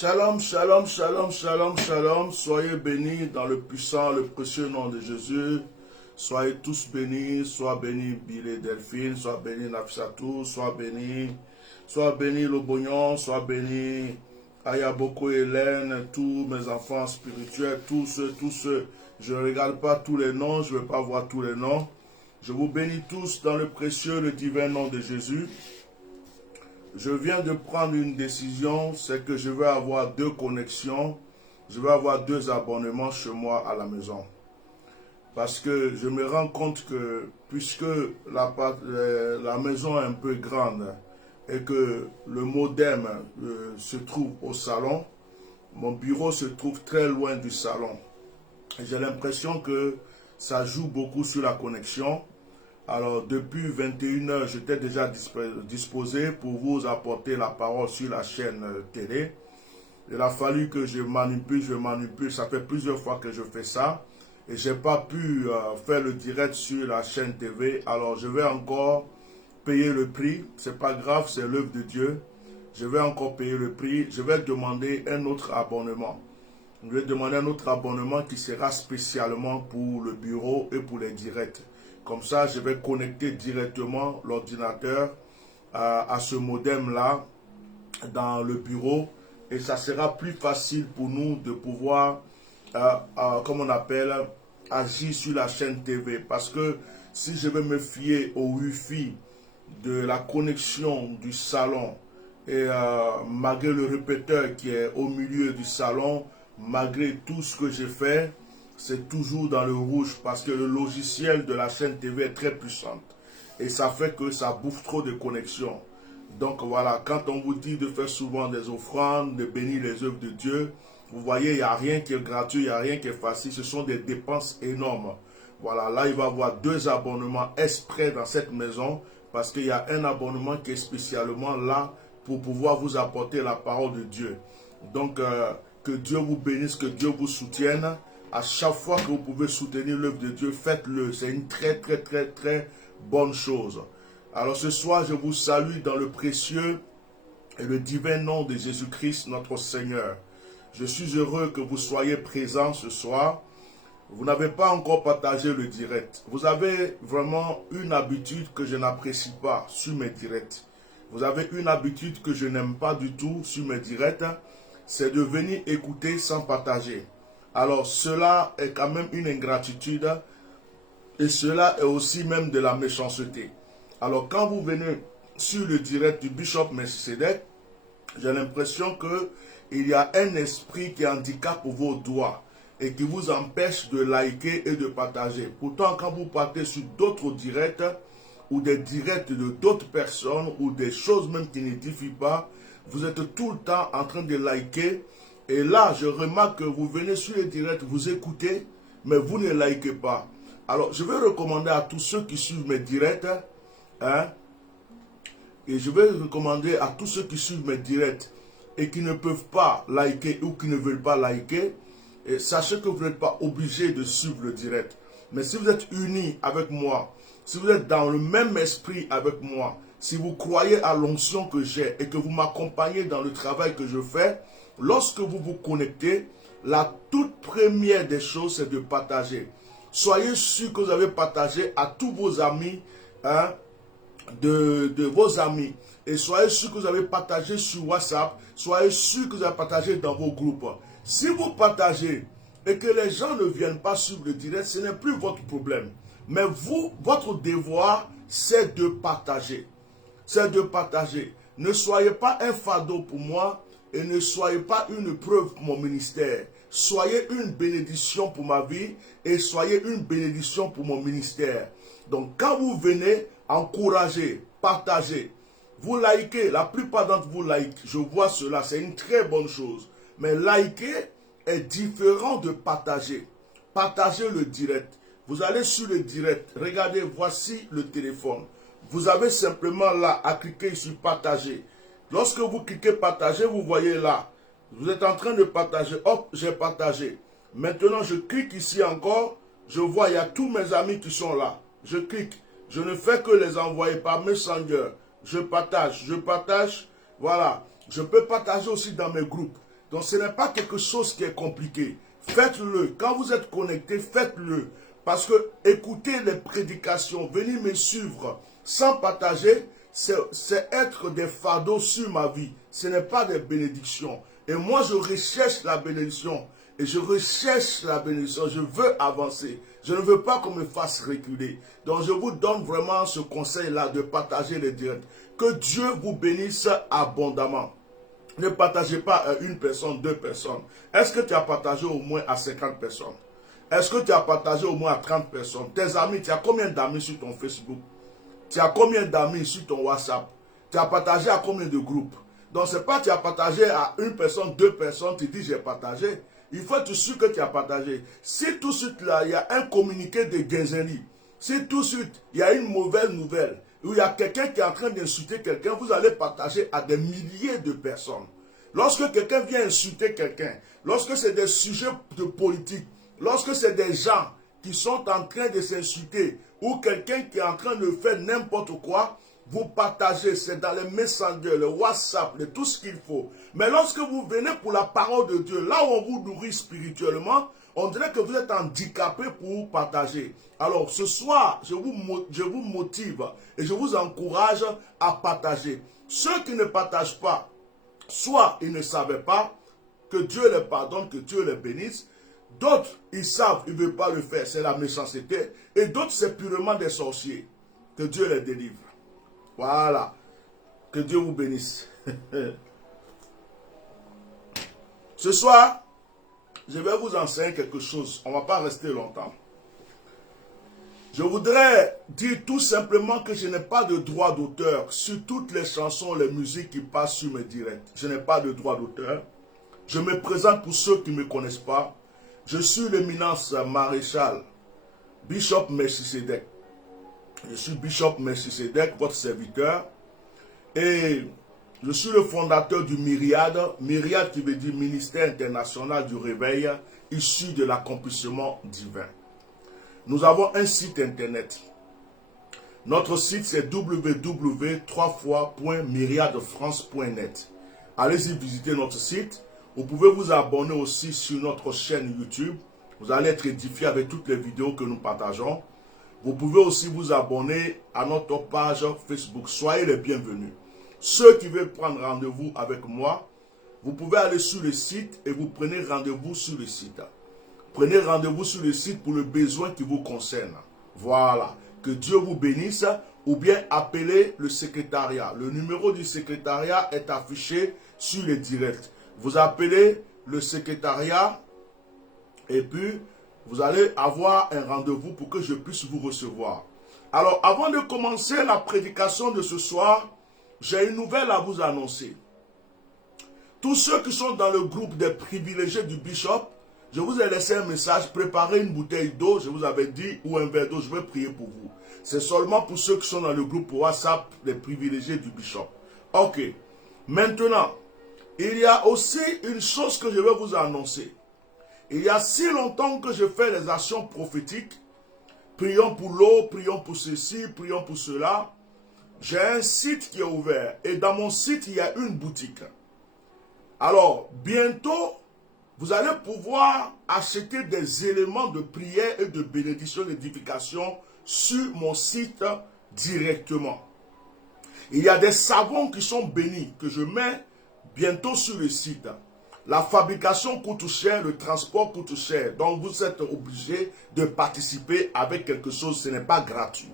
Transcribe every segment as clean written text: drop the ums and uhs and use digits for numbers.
Shalom, shalom, shalom, shalom, shalom. Soyez bénis dans le puissant, le précieux nom de Jésus. Soyez tous bénis. Sois béni Bilé Delphine, sois béni Nafsatou, sois béni Lobognon, sois béni Ayaboko Hélène, tous mes enfants spirituels, tous ceux. Je ne regarde pas tous les noms, je ne veux pas voir tous les noms. Je vous bénis tous dans le précieux, le divin nom de Jésus. Je viens de prendre une décision, c'est que je vais avoir 2 connexions, je vais avoir 2 abonnements chez moi à la maison. Parce que je me rends compte que, puisque la maison est un peu grande et que le modem se trouve au salon, mon bureau se trouve très loin du salon. J'ai l'impression que ça joue beaucoup sur la connexion. Alors, depuis 21 h, j'étais déjà disposé pour vous apporter la parole sur la chaîne télé. Il a fallu que je manipule. Ça fait plusieurs fois que je fais ça. Et je n'ai pas pu faire le direct sur la chaîne TV. Alors, je vais encore payer le prix. Ce n'est pas grave, c'est l'œuvre de Dieu. Je vais encore payer le prix. Je vais demander un autre abonnement. Je vais demander un autre abonnement qui sera spécialement pour le bureau et pour les directs. Comme ça, je vais connecter directement l'ordinateur à ce modem-là dans le bureau. Et ça sera plus facile pour nous de pouvoir, comme on appelle, agir sur la chaîne TV. Parce que si je vais me fier au Wi-Fi de la connexion du salon, et malgré le répéteur qui est au milieu du salon, malgré tout ce que j'ai fait, c'est toujours dans le rouge parce que le logiciel de la chaîne TV est très puissante. Et ça fait que ça bouffe trop de connexions. Donc voilà, quand on vous dit de faire souvent des offrandes, de bénir les œuvres de Dieu, vous voyez, il n'y a rien qui est gratuit, il n'y a rien qui est facile. Ce sont des dépenses énormes. Voilà, là, il va y avoir 2 abonnements exprès dans cette maison parce qu'il y a un abonnement qui est spécialement là pour pouvoir vous apporter la parole de Dieu. Donc, que Dieu vous bénisse, que Dieu vous soutienne. À chaque fois que vous pouvez soutenir l'œuvre de Dieu, faites-le. C'est une très bonne chose. Alors ce soir, je vous salue dans le précieux et le divin nom de Jésus-Christ, notre Seigneur. Je suis heureux que vous soyez présents ce soir. Vous n'avez pas encore partagé le direct. Vous avez vraiment une habitude que je n'apprécie pas sur mes directs. Vous avez une habitude que je n'aime pas du tout sur mes directs. C'est de venir écouter sans partager. Alors cela est quand même une ingratitude et cela est aussi même de la méchanceté. Alors quand vous venez sur le direct du Bishop Melchisedec, j'ai l'impression qu'il y a un esprit qui handicape vos doigts et qui vous empêche de liker et de partager. Pourtant quand vous partez sur d'autres directs ou des directs de d'autres personnes ou des choses même qui n'édifient pas, vous êtes tout le temps en train de liker. Et là, je remarque que vous venez sur les directs, vous écoutez, mais vous ne likez pas. Alors, je vais recommander à tous ceux qui suivent mes directs, et je vais recommander à tous ceux qui suivent mes directs et qui ne peuvent pas liker ou qui ne veulent pas liker, et sachez que vous n'êtes pas obligé de suivre le direct. Mais si vous êtes unis avec moi, si vous êtes dans le même esprit avec moi, si vous croyez à l'onction que j'ai et que vous m'accompagnez dans le travail que je fais, lorsque vous vous connectez, la toute première des choses, c'est de partager. Soyez sûr que vous avez partagé à tous vos amis, de vos amis. Et soyez sûr que vous avez partagé sur WhatsApp. Soyez sûr que vous avez partagé dans vos groupes. Si vous partagez et que les gens ne viennent pas suivre le direct, ce n'est plus votre problème. Mais vous, votre devoir, c'est de partager. C'est de partager. Ne soyez pas un fardeau pour moi. Et ne soyez pas une preuve pour mon ministère. Soyez une bénédiction pour ma vie et soyez une bénédiction pour mon ministère. Donc quand vous venez, encouragez, partagez. Vous likez, la plupart d'entre vous likent. Je vois cela, c'est une très bonne chose. Mais liker est différent de partager. Partagez le direct. Vous allez sur le direct, regardez, voici le téléphone. Vous avez simplement là à cliquer sur partager. Lorsque vous cliquez partager, vous voyez là, vous êtes en train de partager, hop, j'ai partagé. Maintenant, je clique ici encore, je vois, il y a tous mes amis qui sont là. Je clique, je ne fais que les envoyer par Messenger. Je partage, voilà. Je peux partager aussi dans mes groupes. Donc ce n'est pas quelque chose qui est compliqué. Faites-le. Quand vous êtes connecté, faites-le. Parce que écouter les prédications, venir me suivre sans partager, c'est être des fardeaux sur ma vie. Ce n'est pas des bénédictions. Et moi, je recherche la bénédiction. Et je recherche la bénédiction. Je veux avancer. Je ne veux pas qu'on me fasse reculer. Donc, je vous donne vraiment ce conseil-là de partager les directs. Que Dieu vous bénisse abondamment. Ne partagez pas à une personne, deux personnes. Est-ce que tu as partagé au moins à 50 personnes? Est-ce que tu as partagé au moins à 30 personnes? Tes amis, tu as combien d'amis sur ton Facebook? Tu as combien d'amis sur ton WhatsApp? Tu as partagé à combien de groupes? Donc, ce n'est pas tu as partagé à une personne, deux personnes, tu dis j'ai partagé. Il faut être sûr que tu as partagé. Si tout de suite là, il y a un communiqué de guinzerie, si tout de suite il y a une mauvaise nouvelle, où il y a quelqu'un qui est en train d'insulter quelqu'un, vous allez partager à des milliers de personnes. Lorsque quelqu'un vient insulter quelqu'un, lorsque c'est des sujets de politique, lorsque c'est des gens qui sont en train de s'insulter, ou quelqu'un qui est en train de faire n'importe quoi, vous partagez, c'est dans les messengers, le WhatsApp, tout ce qu'il faut. Mais lorsque vous venez pour la parole de Dieu, là où on vous nourrit spirituellement, on dirait que vous êtes handicapé pour partager. Alors ce soir, je vous motive et je vous encourage à partager. Ceux qui ne partagent pas, soit ils ne savaient pas, que Dieu les pardonne, que Dieu les bénisse. D'autres, ils savent, ils ne veulent pas le faire, c'est la méchanceté. Et d'autres, c'est purement des sorciers. Que Dieu les délivre. Voilà. Que Dieu vous bénisse. Ce soir, je vais vous enseigner quelque chose. On ne va pas rester longtemps. Je voudrais dire tout simplement que je n'ai pas de droit d'auteur sur toutes les chansons, les musiques qui passent sur mes directs. Je n'ai pas de droit d'auteur. Je me présente pour ceux qui ne me connaissent pas. Je suis l'éminence maréchal Bishop Melchisedec. Je suis Bishop Melchisedec, votre serviteur. Et je suis le fondateur du Myriade. Myriade qui veut dire Ministère international du réveil, issu de l'accomplissement divin. Nous avons un site internet. Notre site c'est www.myriadefrance.net. Allez-y visiter notre site. Vous pouvez vous abonner aussi sur notre chaîne YouTube. Vous allez être édifié avec toutes les vidéos que nous partageons. Vous pouvez aussi vous abonner à notre page Facebook. Soyez les bienvenus. Ceux qui veulent prendre rendez-vous avec moi, vous pouvez aller sur le site et vous prenez rendez-vous sur le site. Prenez rendez-vous sur le site pour le besoin qui vous concerne. Voilà. Que Dieu vous bénisse ou bien appelez le secrétariat. Le numéro du secrétariat est affiché sur le direct. Vous appelez le secrétariat et puis vous allez avoir un rendez-vous pour que je puisse vous recevoir. Alors, avant de commencer la prédication de ce soir, j'ai une nouvelle à vous annoncer. Tous ceux qui sont dans le groupe des privilégiés du Bishop, je vous ai laissé un message, préparez une bouteille d'eau, je vous avais dit, ou un verre d'eau, je vais prier pour vous. C'est seulement pour ceux qui sont dans le groupe WhatsApp des privilégiés du Bishop. Ok. Maintenant, il y a aussi une chose que je vais vous annoncer. Il y a si longtemps que je fais les actions prophétiques. Prions pour l'eau, prions pour ceci, prions pour cela. J'ai un site qui est ouvert. Et dans mon site, il y a une boutique. Alors, bientôt, vous allez pouvoir acheter des éléments de prière et de bénédiction, d'édification sur mon site directement. Il y a des savons qui sont bénis, que je mets bientôt sur le site. La fabrication coûte cher, le transport coûte cher. Donc vous êtes obligé de participer avec quelque chose, ce n'est pas gratuit.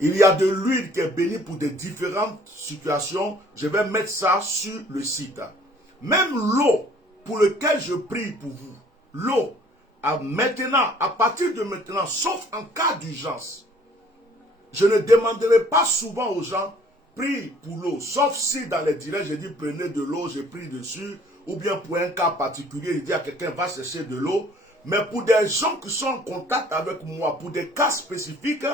Il y a de l'huile qui est bénie pour des différentes situations. Je vais mettre ça sur le site. Même l'eau pour laquelle je prie pour vous. L'eau, à partir de maintenant, sauf en cas d'urgence, je ne demanderai pas souvent aux gens, prie pour l'eau. Sauf si dans les directs, je dis prenez de l'eau, je prie dessus. Ou bien pour un cas particulier, il dit à quelqu'un va chercher de l'eau. Mais pour des gens qui sont en contact avec moi, pour des cas spécifiques,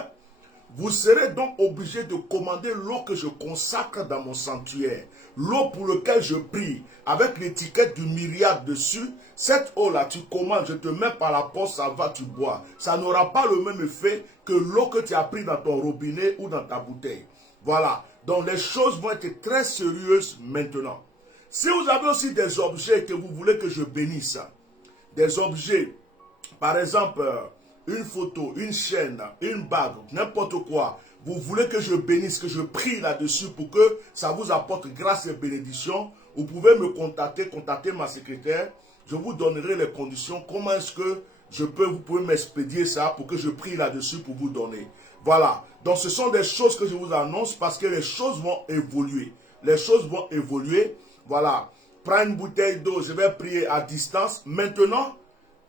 vous serez donc obligé de commander l'eau que je consacre dans mon sanctuaire. L'eau pour laquelle je prie, avec l'étiquette du Myriade dessus. Cette eau-là, tu commandes, je te mets par la poste, ça va, tu bois. Ça n'aura pas le même effet que l'eau que tu as pris dans ton robinet ou dans ta bouteille. Voilà. Donc les choses vont être très sérieuses maintenant. Si vous avez aussi des objets que vous voulez que je bénisse, des objets, par exemple, une photo, une chaîne, une bague, n'importe quoi, vous voulez que je bénisse, que je prie là-dessus pour que ça vous apporte grâce et bénédiction, vous pouvez me contacter ma secrétaire, je vous donnerai les conditions, comment est-ce que vous pouvez m'expédier ça pour que je prie là-dessus pour vous donner. Voilà, donc ce sont des choses que je vous annonce parce que les choses vont évoluer. Les choses vont évoluer, voilà. Prends une bouteille d'eau, je vais prier à distance. Maintenant,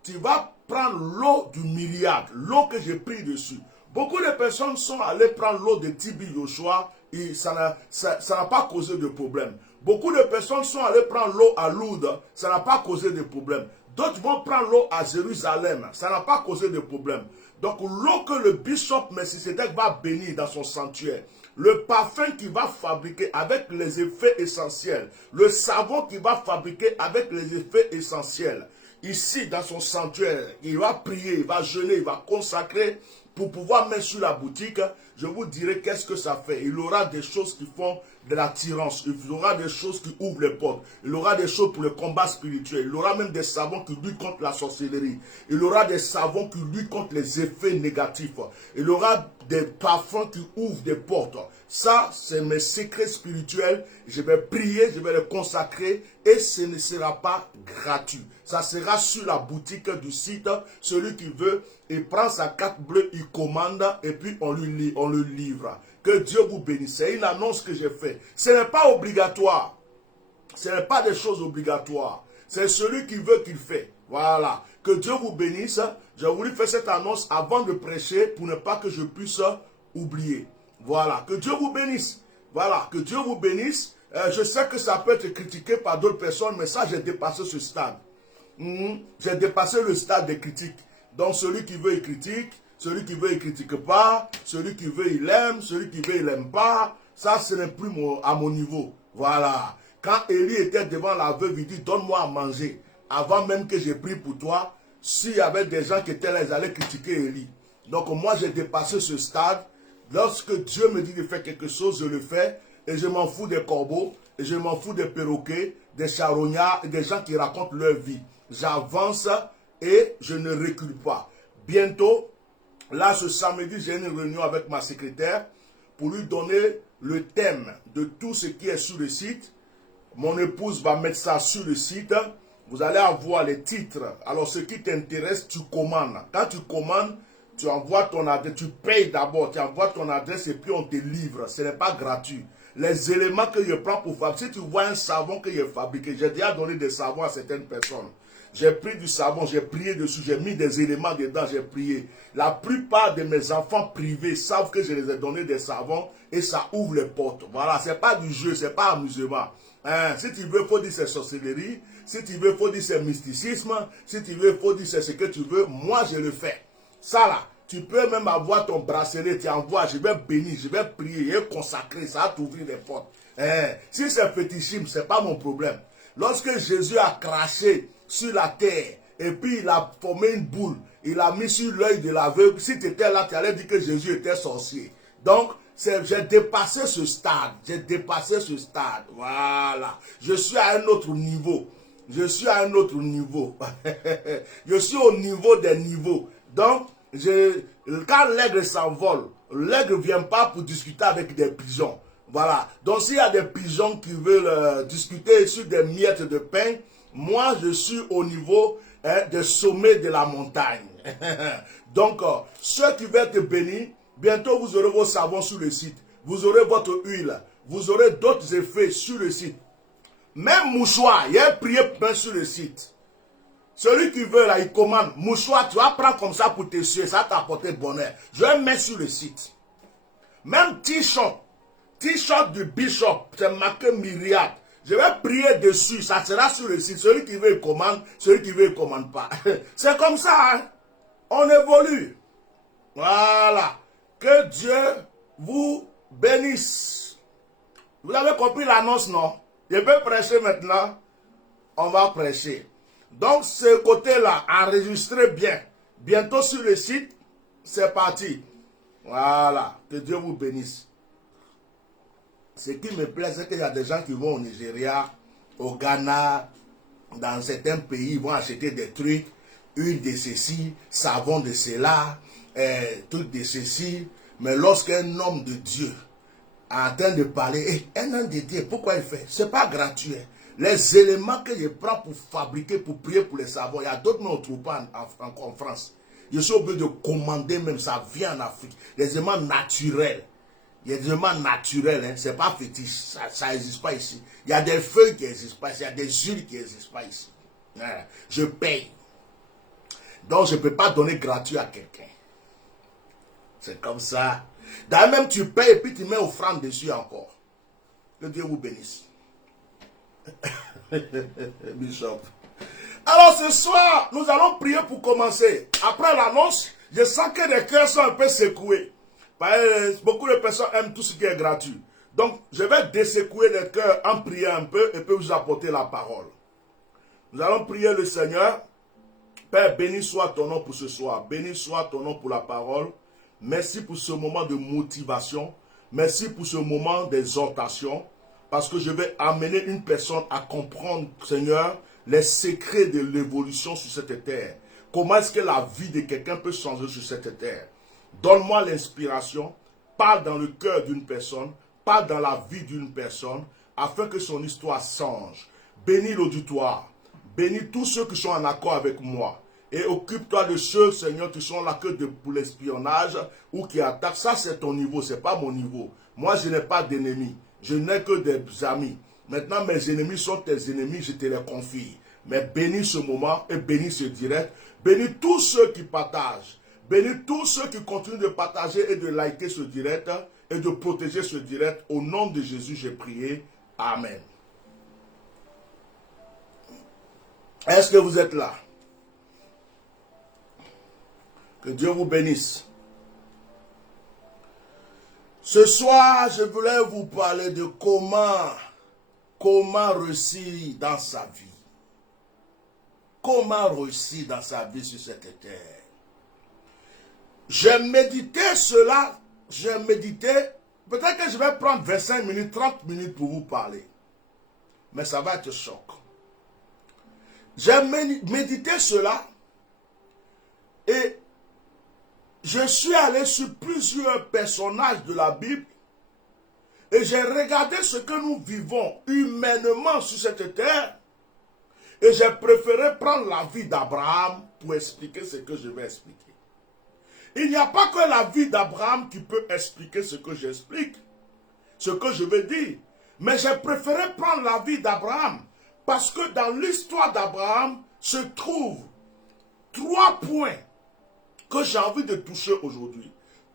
tu vas prendre l'eau du myriade, l'eau que j'ai pris dessus. Beaucoup de personnes sont allées prendre l'eau de Tibi Yoshua et ça n'a pas causé de problème. Beaucoup de personnes sont allées prendre l'eau à Lourdes, ça n'a pas causé de problème. D'autres vont prendre l'eau à Jérusalem, ça n'a pas causé de problème. Donc l'eau que le bishop Melchisedec va bénir dans son sanctuaire, le parfum qu'il va fabriquer avec les effets essentiels, le savon qu'il va fabriquer avec les effets essentiels, ici dans son sanctuaire, il va prier, il va jeûner, il va consacrer pour pouvoir mettre sur la boutique. Je vous dirai qu'est-ce que ça fait. Il aura des choses qui font de l'attirance, il aura des choses qui ouvrent les portes, il aura des choses pour le combat spirituel, il aura même des savons qui luttent contre la sorcellerie, il aura des savons qui luttent contre les effets négatifs, il aura des parfums qui ouvrent des portes. Ça, c'est mes secrets spirituels. Je vais prier, je vais les consacrer et ce ne sera pas gratuit. Ça sera sur la boutique du site. Celui qui veut, il prend sa carte bleue, il commande et puis on le livre. Que Dieu vous bénisse. C'est une annonce que j'ai faite. Ce n'est pas obligatoire. Ce n'est pas des choses obligatoires. C'est celui qui veut qu'il fait. Voilà. Que Dieu vous bénisse. J'ai voulu faire cette annonce avant de prêcher pour ne pas que je puisse oublier. Voilà. Que Dieu vous bénisse. Voilà. Que Dieu vous bénisse. Je sais que ça peut être critiqué par d'autres personnes, mais ça, j'ai dépassé ce stade. J'ai dépassé le stade des critiques. Donc, celui qui veut, il critique. Celui qui veut, il ne critique pas. Celui qui veut, il aime. Celui qui veut, il n'aime pas. Ça, ce n'est plus à mon niveau. Voilà. Quand Élie était devant la veuve, il dit, donne-moi à manger. Avant même que j'ai pris pour toi, s'il y avait des gens qui étaient là, ils allaient critiquer Élie. Donc, moi, j'ai dépassé ce stade. Lorsque Dieu me dit de faire quelque chose, je le fais. Et je m'en fous des corbeaux. Et je m'en fous des perroquets, des charognards et des gens qui racontent leur vie. J'avance et je ne recule pas. Bientôt, là, ce samedi, j'ai une réunion avec ma secrétaire pour lui donner le thème de tout ce qui est sur le site. Mon épouse va mettre ça sur le site. Vous allez avoir les titres. Alors, ce qui t'intéresse, tu commandes. Quand tu commandes, tu envoies ton adresse. Tu payes d'abord. Tu envoies ton adresse et puis on te livre. Ce n'est pas gratuit. Les éléments que je prends pour fabriquer. Si tu vois un savon que j'ai fabriqué, j'ai déjà donné des savons à certaines personnes. J'ai pris du savon, j'ai prié dessus, j'ai mis des éléments dedans, j'ai prié. La plupart de mes enfants privés savent que je les ai donné des savons et ça ouvre les portes. Voilà, c'est pas du jeu, c'est pas amusement. Si tu veux, il faut dire c'est sorcellerie. Si tu veux, il faut dire c'est mysticisme. Si tu veux, il faut dire c'est ce que tu veux. Moi, je le fais. Ça là, tu peux même avoir ton bracelet, tu envoies, je vais bénir, je vais prier et consacrer, ça va t'ouvrir les portes. Si c'est fétichisme, ce n'est pas mon problème. Lorsque Jésus a craché sur la terre et puis il a formé une boule, il a mis sur l'œil de l'aveugle, si tu étais là, tu allais dire que Jésus était sorcier. Donc, j'ai dépassé ce stade. J'ai dépassé ce stade. Voilà. Je suis à un autre niveau. Je suis à un autre niveau. Je suis au niveau des niveaux. Donc, quand l'aigle s'envole, l'aigle ne vient pas pour discuter avec des pigeons. Voilà. Donc, s'il y a des pigeons qui veulent discuter sur des miettes de pain, moi, je suis au niveau des sommets de la montagne. Donc, ceux qui veulent être bénis, bientôt vous aurez vos savons sur le site. Vous aurez votre huile. Vous aurez d'autres effets sur le site. Même mouchoir, il y a un prier plein sur le site. Celui qui veut là, il commande. Mouchoir, tu vas prendre comme ça pour tes yeux. Ça va t'apporter bonheur. Je vais mettre sur le site. Même t-shirt. T-shirt du bishop. C'est marqué myriade. Je vais prier dessus. Ça sera sur le site. Celui qui veut, il commande. Celui qui veut, il ne commande pas. C'est comme ça. Hein? On évolue. Voilà. Que Dieu vous bénisse. Vous avez compris l'annonce, non? Je peux prêcher maintenant. On va prêcher. Donc, ce côté-là, enregistrez bien. Bientôt sur le site, c'est parti. Voilà. Que Dieu vous bénisse. Ce qui me plaît, c'est qu'il y a des gens qui vont au Nigeria, au Ghana, dans certains pays, ils vont acheter des trucs, huile de ceci, savon de cela, truc de ceci. Mais lorsqu'un homme de Dieu est en train de parler, un homme de Dieu, pourquoi il fait? Ce n'est pas gratuit. Les éléments que je prends pour fabriquer, pour prier pour les savons, il y a d'autres, mais on ne trouve pas en France. Je suis obligé de commander, même ça vient en Afrique. Les éléments naturels. Il y a des éléments naturels, hein, ce n'est pas fétiche, ça n'existe pas ici. Il y a des feuilles qui n'existent pas ici, il y a des huiles qui n'existent pas ici. Voilà. Je paye. Donc je ne peux pas donner gratuit à quelqu'un. C'est comme ça. D'ailleurs même tu payes et puis tu mets offrande dessus encore. Que Dieu vous bénisse. Bishop. Alors ce soir, nous allons prier pour commencer. Après l'annonce, je sens que les cœurs sont un peu secoués. Beaucoup de personnes aiment tout ce qui est gratuit. Donc, je vais désecouer les cœurs en priant un peu et puis vous apporter la parole. Nous allons prier le Seigneur. Père, béni soit ton nom pour ce soir. Béni soit ton nom pour la parole. Merci pour ce moment de motivation. Merci pour ce moment d'exhortation. Parce que je vais amener une personne à comprendre, Seigneur, les secrets de l'évolution sur cette terre. Comment est-ce que la vie de quelqu'un peut changer sur cette terre? Donne-moi l'inspiration, parle dans le cœur d'une personne, parle dans la vie d'une personne, afin que son histoire change. Bénis l'auditoire, bénis tous ceux qui sont en accord avec moi. Et occupe-toi de ceux, Seigneur, qui sont là que pour l'espionnage ou qui attaquent. Ça, c'est ton niveau, ce n'est pas mon niveau. Moi, je n'ai pas d'ennemis, je n'ai que des amis. Maintenant, mes ennemis sont tes ennemis, je te les confie. Mais bénis ce moment et bénis ce direct. Bénis tous ceux qui partagent. Bénis tous ceux qui continuent de partager et de liker ce direct et de protéger ce direct. Au nom de Jésus, j'ai prié. Amen. Est-ce que vous êtes là? Que Dieu vous bénisse. Ce soir, je voulais vous parler de comment réussir dans sa vie. Comment réussir dans sa vie sur cette terre. J'ai médité cela, peut-être que je vais prendre 25 minutes, 30 minutes pour vous parler. Mais ça va être choc. J'ai médité cela et je suis allé sur plusieurs personnages de la Bible et j'ai regardé ce que nous vivons humainement sur cette terre et j'ai préféré prendre la vie d'Abraham pour expliquer ce que je vais expliquer. Il n'y a pas que la vie d'Abraham qui peut expliquer ce que j'explique, ce que je veux dire. Mais j'ai préféré prendre la vie d'Abraham parce que dans l'histoire d'Abraham se trouvent 3 points que j'ai envie de toucher aujourd'hui.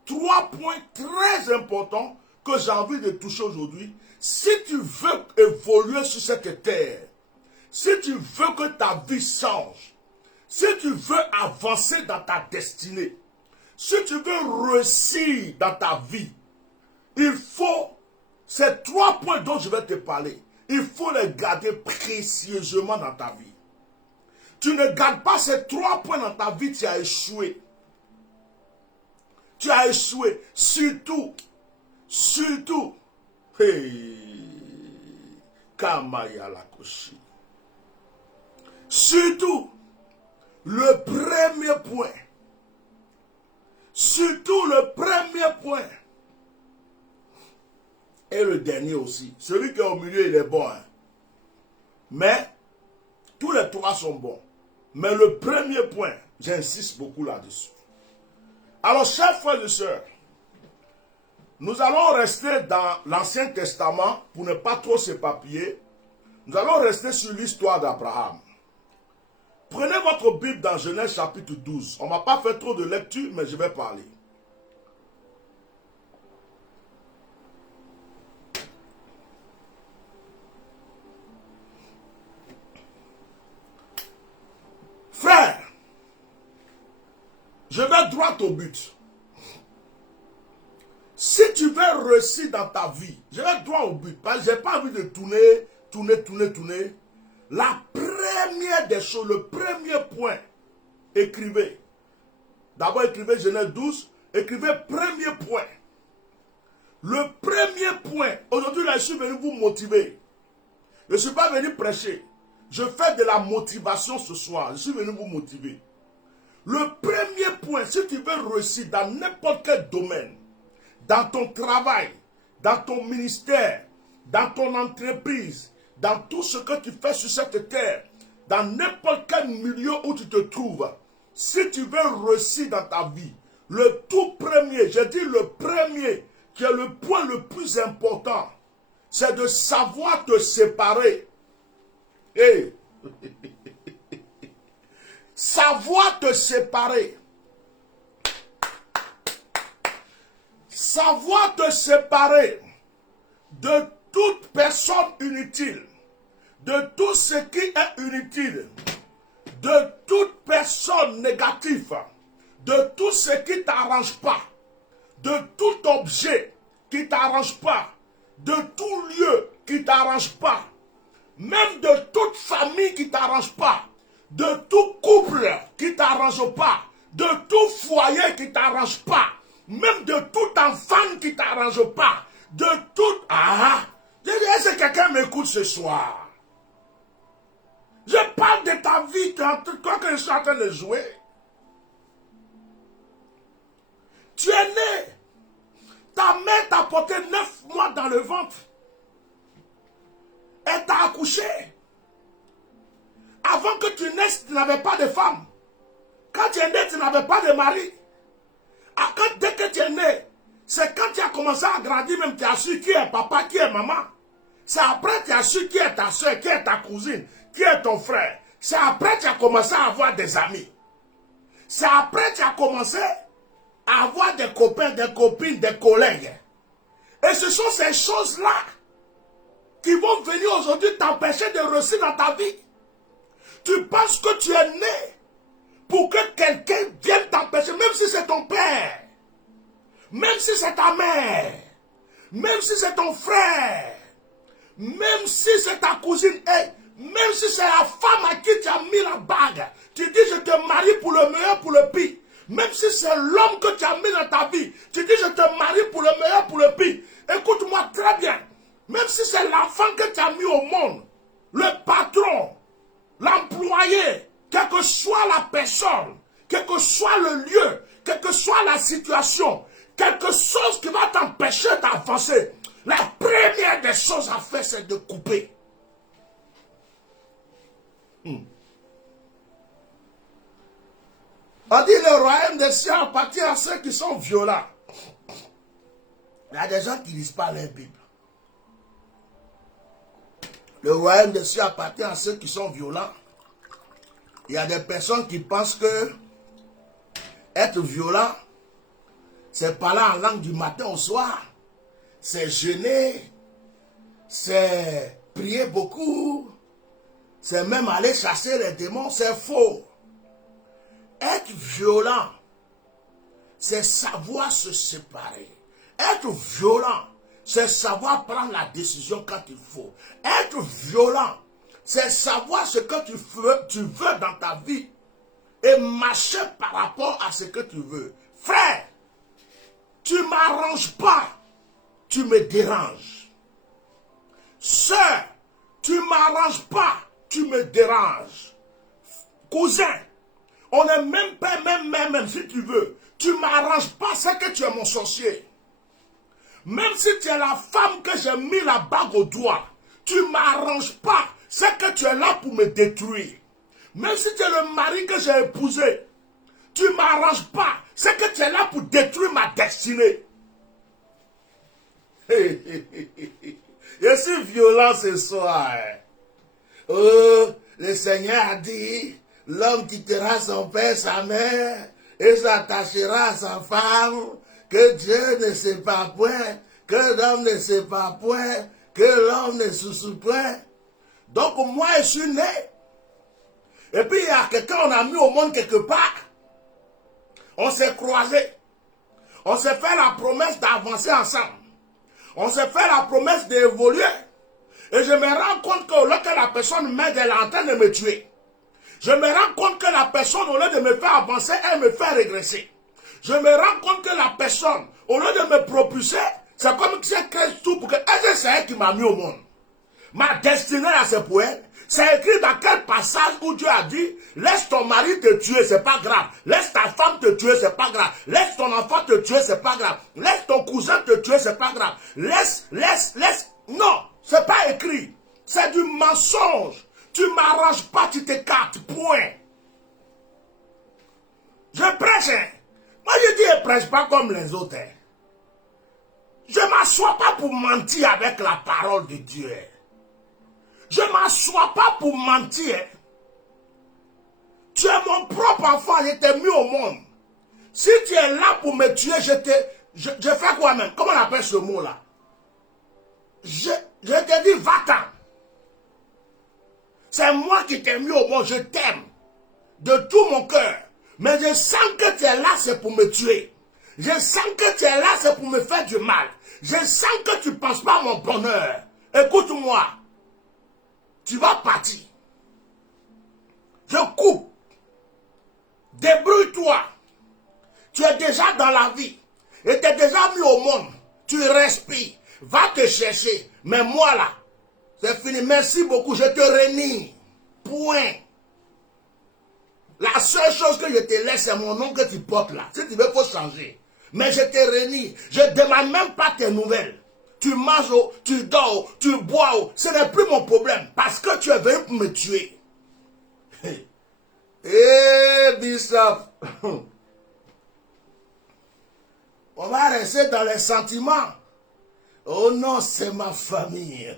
3 points très importants que j'ai envie de toucher aujourd'hui. Si tu veux évoluer sur cette terre, si tu veux que ta vie change, si tu veux avancer dans ta destinée, si tu veux réussir dans ta vie, il faut, ces 3 points dont je vais te parler, il faut les garder précieusement dans ta vie. Tu ne gardes pas ces 3 points dans ta vie, tu as échoué. Tu as échoué. Surtout, Kamaya Lakoshi. Surtout, le premier point. Surtout le premier point. Et le dernier aussi. Celui qui est au milieu, il est bon. Hein? Mais, tous les 3 sont bons. Mais le premier point, j'insiste beaucoup là-dessus. Alors, chers frères et sœurs, nous allons rester dans l'Ancien Testament pour ne pas trop s'éparpiller. Nous allons rester sur l'histoire d'Abraham. Prenez votre Bible dans Genèse chapitre 12. On ne m'a pas fait trop de lecture, mais je vais parler. Frère, je vais droit au but. Si tu veux réussir dans ta vie, je vais droit au but. Parce que je n'ai pas envie de tourner. La première des choses, le premier point, écrivez. D'abord, écrivez Genèse 12, écrivez premier point. Le premier point, aujourd'hui, là, je suis venu vous motiver. Je ne suis pas venu prêcher. Je fais de la motivation ce soir. Je suis venu vous motiver. Le premier point, si tu veux réussir dans n'importe quel domaine, dans ton travail, dans ton ministère, dans ton entreprise, dans tout ce que tu fais sur cette terre, dans n'importe quel milieu où tu te trouves, si tu veux réussir dans ta vie, le tout premier, je dis le premier, qui est le point le plus important, c'est de savoir te séparer. Hey. Savoir te séparer. Savoir te séparer de toute personne inutile, de tout ce qui est inutile, de toute personne négative, de tout ce qui ne t'arrange pas, de tout objet qui ne t'arrange pas, de tout lieu qui ne t'arrange pas, même de toute famille qui ne t'arrange pas, de tout couple qui ne t'arrange pas, de tout foyer qui ne t'arrange pas, même de tout enfant qui ne t'arrange pas, de tout... Ah, est-ce que quelqu'un m'écoute ce soir? Je parle de ta vie, quoi que je suis en train de jouer. Tu es né. Ta mère t'a porté 9 mois dans le ventre. Elle t'a accouché. Avant que tu naisses, tu n'avais pas de femme. Quand tu es né, tu n'avais pas de mari. Dès que tu es né, c'est quand tu as commencé à grandir, même tu as su qui est papa, qui est maman. C'est après que tu as su qui est ta soeur, qui est ta cousine, qui est ton frère. C'est après que tu as commencé à avoir des amis. C'est après que tu as commencé à avoir des copains, des copines, des collègues. Et ce sont ces choses-là qui vont venir aujourd'hui t'empêcher de réussir dans ta vie. Tu penses que tu es né pour que quelqu'un vienne t'empêcher, même si c'est ton père, même si c'est ta mère, même si c'est ton frère, même si c'est ta cousine, même si c'est la femme à qui tu as mis la bague, tu dis je te marie pour le meilleur, pour le pire. Même si c'est l'homme que tu as mis dans ta vie, tu dis je te marie pour le meilleur, pour le pire. Écoute-moi très bien. Même si c'est l'enfant que tu as mis au monde, le patron, l'employé, quelle que soit la personne, quel que soit le lieu, quelle que soit la situation, quelque chose qui va t'empêcher d'avancer, la première des choses à faire, c'est de couper. On dit le royaume des cieux appartient à ceux qui sont violents. Il y a des gens qui ne lisent pas leur Bible. Le royaume des cieux appartient à ceux qui sont violents. Il y a des personnes qui pensent que être violent, c'est parler en langue du matin au soir, c'est jeûner, c'est prier beaucoup, c'est même aller chasser les démons, c'est faux. Être violent, c'est savoir se séparer. Être violent, c'est savoir prendre la décision quand il faut. Être violent, c'est savoir ce que tu veux dans ta vie et marcher par rapport à ce que tu veux. Frère, tu ne m'arranges pas, tu me déranges. Sœur, tu ne m'arranges pas, tu me déranges. Cousin, on n'est même pas, même si tu veux, tu ne m'arranges pas, c'est que tu es mon sorcier. Même si tu es la femme que j'ai mis la bague au doigt, tu ne m'arranges pas, c'est que tu es là pour me détruire. Même si tu es le mari que j'ai épousé, tu ne m'arranges pas, c'est que tu es là pour détruire ma destinée. Je suis violent ce soir. Oh, le Seigneur a dit, l'homme quittera son père, sa mère, et s'attachera à sa femme, que Dieu ne sépare point, que l'homme ne sépare point, que l'homme ne soucie point. Donc moi je suis né. Et puis il y a quelqu'un qu'on a mis au monde quelque part. On s'est croisés. On s'est fait la promesse d'avancer ensemble. On s'est fait la promesse d'évoluer. Et je me rends compte que lorsque la personne m'aide, elle est en train de me tuer. Je me rends compte que la personne, au lieu de me faire avancer, elle me fait régresser. Je me rends compte que la personne, au lieu de me propulser, c'est comme si elle crée tout pour que c'est elle qui m'a mis au monde. Ma destinée à ce point, c'est écrit dans quel passage où Dieu a dit, laisse ton mari te tuer, c'est pas grave. Laisse ta femme te tuer, c'est pas grave. Laisse ton enfant te tuer, c'est pas grave. Laisse ton cousin te tuer, c'est pas grave. Laisse. Non, c'est pas écrit. C'est du mensonge. Tu m'arranges pas, tu t'écartes, point. Je prêche, hein. Moi je dis, je prêche pas comme les autres, hein. Je ne m'assois pas pour mentir avec la parole de Dieu. Je ne m'assois pas pour mentir. Tu es mon propre enfant, je t'ai mis au monde. Si tu es là pour me tuer, je fais quoi même? Comment on appelle ce mot-là? Je te dis, va-t'en. C'est moi qui t'ai mis au monde, je t'aime. De tout mon cœur. Mais je sens que tu es là, c'est pour me tuer. Je sens que tu es là, c'est pour me faire du mal. Je sens que tu ne penses pas à mon bonheur. Écoute-moi. Tu vas partir. Je coupe. Débrouille-toi. Tu es déjà dans la vie. Et tu es déjà mis au monde. Tu respires. Va te chercher. Mais moi là, c'est fini. Merci beaucoup. Je te renie. Point. La seule chose que je te laisse, c'est mon nom que tu portes là. Si tu veux, il faut changer. Mais je te renie. Je ne demande même pas tes nouvelles. Tu manges, tu dors, tu bois. Ce n'est plus mon problème. Parce que tu es venu pour me tuer. Bishop. On va rester dans les sentiments. Oh non, c'est ma famille.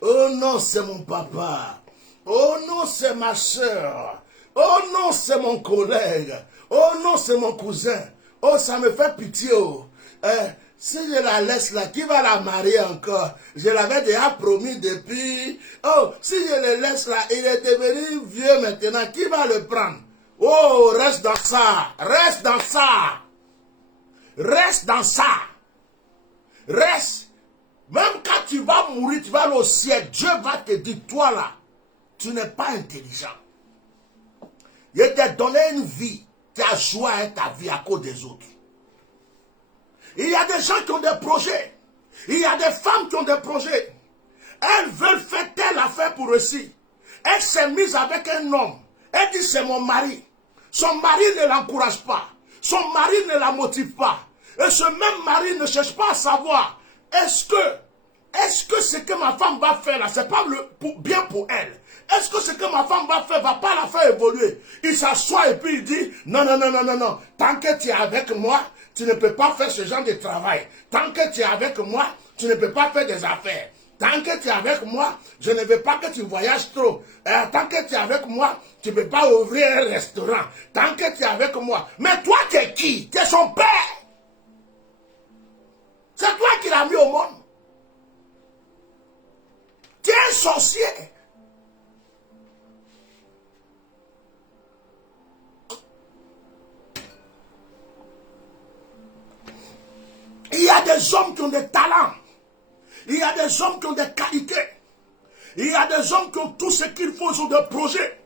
Oh non, c'est mon papa. Oh non, c'est ma soeur. Oh non, c'est mon collègue. Oh non, c'est mon cousin. Oh, ça me fait pitié. Oh. Si je la laisse là, qui va la marier encore? Je l'avais déjà promis depuis. Oh, si je le laisse là, il est devenu vieux maintenant. Qui va le prendre? Oh, reste dans ça. Reste dans ça. Reste dans ça. Reste. Même quand tu vas mourir, tu vas aller au ciel. Dieu va te dire, toi là, tu n'es pas intelligent. Il t'a donné une vie. Tu as joué avec ta vie à cause des autres. Il y a des gens qui ont des projets. Il y a des femmes qui ont des projets. Elles veulent faire telle affaire pour réussir. Elle s'est mise avec un homme. Elle dit c'est mon mari. Son mari ne l'encourage pas. Son mari ne la motive pas. Et ce même mari ne cherche pas à savoir est-ce que ce que ma femme va faire là, c'est pas bien pour elle. Est-ce que ce que ma femme va faire va pas la faire évoluer? Il s'assoit et puis il dit non. Tant que tu es avec moi, tu ne peux pas faire ce genre de travail. Tant que tu es avec moi, tu ne peux pas faire des affaires. Tant que tu es avec moi, je ne veux pas que tu voyages trop. Tant que tu es avec moi, tu ne peux pas ouvrir un restaurant. Tant que tu es avec moi. Mais toi, tu es qui? Tu es son père. C'est toi qui l'as mis au monde. Tu es un sorcier. Il y a des hommes qui ont des talents. Il y a des hommes qui ont des qualités. Il y a des hommes qui ont tout ce qu'il faut sur des projets.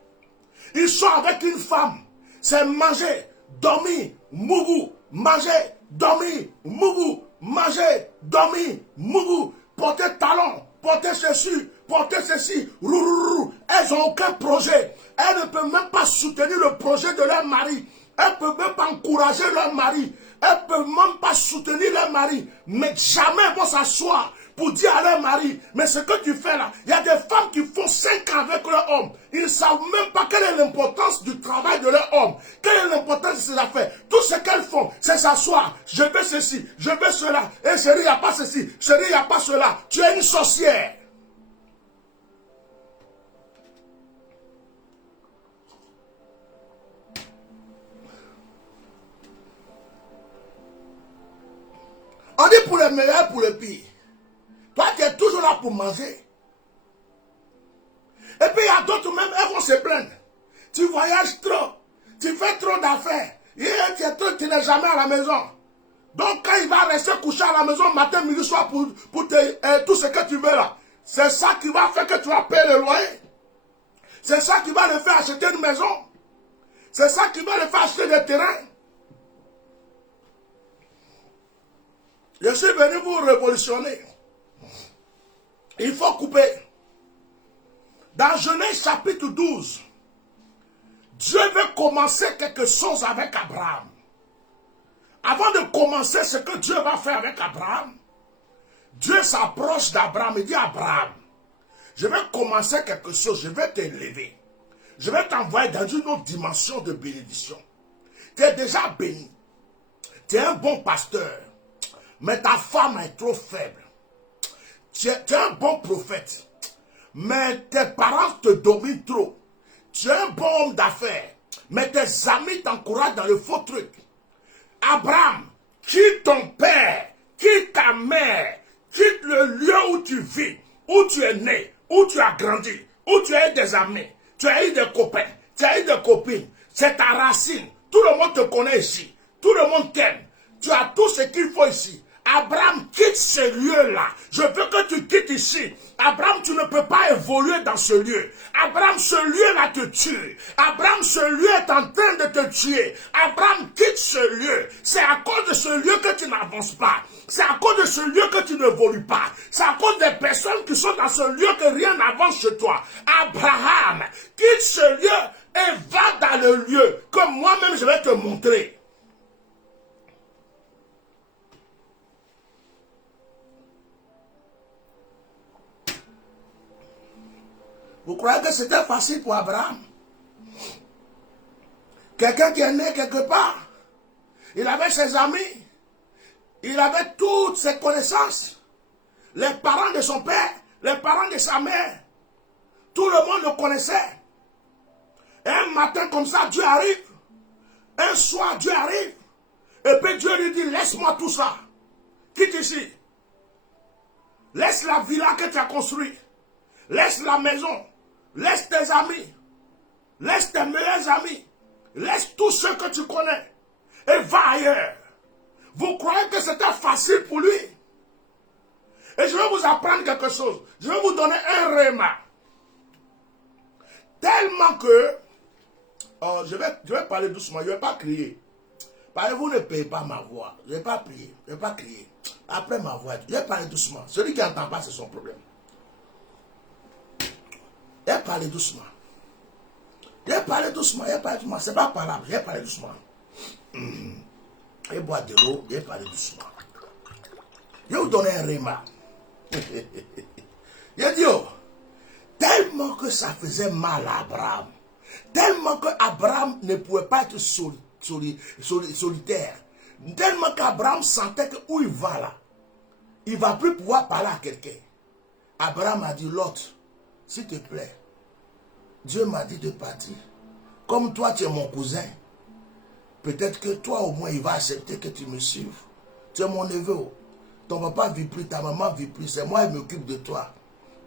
Ils sont avec une femme. C'est manger, dormir, mougou. Manger, dormir, mougou. Manger, dormir, mougou. Porter talon, porter ceci, rourou. Elles n'ont aucun projet. Elles ne peuvent même pas soutenir le projet de leur mari. Elles ne peuvent même pas encourager leur mari. Elles ne peuvent même pas soutenir leur mari. Mais jamais elles vont s'asseoir pour dire à leur mari, mais ce que tu fais là, il y a des femmes qui font 5 ans avec leur homme. Ils ne savent même pas quelle est l'importance du travail de leur homme. Quelle est l'importance de ces affaires. Tout ce qu'elles font, c'est s'asseoir. Je veux ceci, je veux cela. Et chérie, il n'y a pas ceci. Chérie, il n'y a pas cela. Tu es une sorcière. On dit pour le meilleur, pour le pire. Toi, tu es toujours là pour manger. Et puis, il y a d'autres même, elles vont se plaindre. Tu voyages trop. Tu fais trop d'affaires. Tu n'es jamais à la maison. Donc, quand il va rester couché à la maison, matin, midi, soir, pour tout ce que tu veux là, c'est ça qui va faire que tu vas payer le loyer. C'est ça qui va le faire acheter une maison. C'est ça qui va le faire acheter des terrains. Je suis venu vous révolutionner. Il faut couper. Dans Genèse chapitre 12, Dieu veut commencer quelque chose avec Abraham. Avant de commencer ce que Dieu va faire avec Abraham, Dieu s'approche d'Abraham et dit Abraham, je vais commencer quelque chose, je vais t'élever. Je vais t'envoyer dans une autre dimension de bénédiction. Tu es déjà béni. Tu es un bon pasteur. Mais ta femme est trop faible. Tu es un bon prophète. Mais tes parents te dominent trop. Tu es un bon homme d'affaires. Mais tes amis t'encouragent dans le faux truc. Abraham, quitte ton père, quitte ta mère, quitte le lieu où tu vis, où tu es né, où tu as grandi, où tu as eu des amis, tu as eu des copains, tu as eu des copines. C'est ta racine. Tout le monde te connaît ici. Tout le monde t'aime. Tu as tout ce qu'il faut ici. Abraham, quitte ce lieu-là. Je veux que tu quittes ici. Abraham, tu ne peux pas évoluer dans ce lieu. Abraham, ce lieu-là te tue. Abraham, ce lieu est en train de te tuer. Abraham, quitte ce lieu. C'est à cause de ce lieu que tu n'avances pas. C'est à cause de ce lieu que tu n'évolues pas. C'est à cause des personnes qui sont dans ce lieu que rien n'avance chez toi. Abraham, quitte ce lieu et va dans le lieu que moi-même je vais te montrer. Vous croyez que c'était facile pour Abraham? Quelqu'un qui est né quelque part, il avait ses amis, il avait toutes ses connaissances, les parents de son père, les parents de sa mère, tout le monde le connaissait. Et un matin comme ça, Dieu arrive, un soir Dieu arrive, et puis Dieu lui dit, laisse-moi tout ça, quitte ici, laisse la villa que tu as construite, laisse la maison, laisse tes amis, laisse tes meilleurs amis, laisse tous ceux que tu connais et va ailleurs. Vous croyez que c'était facile pour lui? Et je vais vous apprendre quelque chose. Je vais vous donner un réma. Tellement que, je vais parler doucement, je ne vais pas crier. Parce que vous ne payez pas ma voix. Je ne vais pas prier, je ne vais pas crier. Après ma voix, je vais parler doucement. Celui qui n'entend pas, c'est son problème. Je vais parler doucement. Je vais parler doucement, c'est pas parlable, je vais parler doucement. Je vais boire de l'eau, je vais parler doucement. Je vais vous donner un réma. Je dis, oh, tellement que ça faisait mal à Abraham, tellement que Abraham ne pouvait pas être solitaire, tellement qu'Abraham sentait que où il va là, il ne va plus pouvoir parler à quelqu'un. Abraham a dit, Lot, s'il te plaît, Dieu m'a dit de partir. Comme toi, tu es mon cousin, peut-être que toi, au moins, il va accepter que tu me suives. Tu es mon neveu. Ton papa ne vit plus, ta maman ne vit plus. C'est moi qui m'occupe de toi.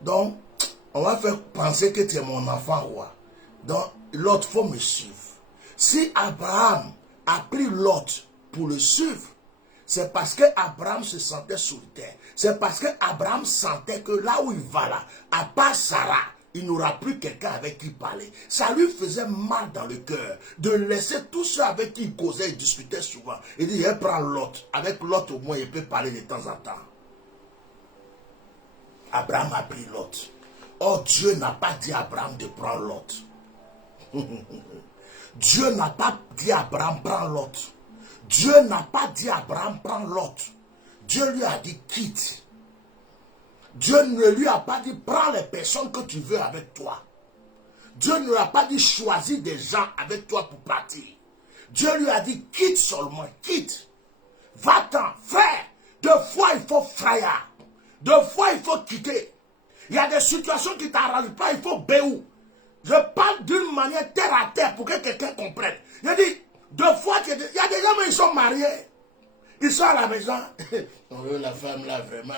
Donc, on va faire penser que tu es mon enfant roi. Donc, Lot, il faut me suivre. Si Abraham a pris Lot pour le suivre, c'est parce que Abraham se sentait solitaire. C'est parce que Abraham sentait que là où il va là, à part Sarah, il n'aura plus quelqu'un avec qui parler. Ça lui faisait mal dans le cœur de laisser tous ceux avec qui il causait et discutait souvent. Il dit, je prends Lot. Avec Lot, au moins, il peut parler de temps en temps. Abraham a pris Lot. Or, Dieu n'a pas dit à Abraham de prendre Lot. Dieu n'a pas dit à Abraham, prends Lot. Dieu n'a pas dit à Abraham, prends Lot. Dieu lui a dit, quitte. Dieu ne lui a pas dit, prends les personnes que tu veux avec toi. Dieu ne lui a pas dit, choisis des gens avec toi pour partir. Dieu lui a dit, quitte seulement, quitte. Va-t'en, frère. Deux fois, il faut frayard. Deux fois, il faut quitter. Il y a des situations qui ne t'arrangent pas, il faut béou. Je parle d'une manière terre à terre pour que quelqu'un comprenne. Je dis, deux fois, il y a des gens, mais ils sont mariés. Ils sont à la maison. La femme là, vraiment,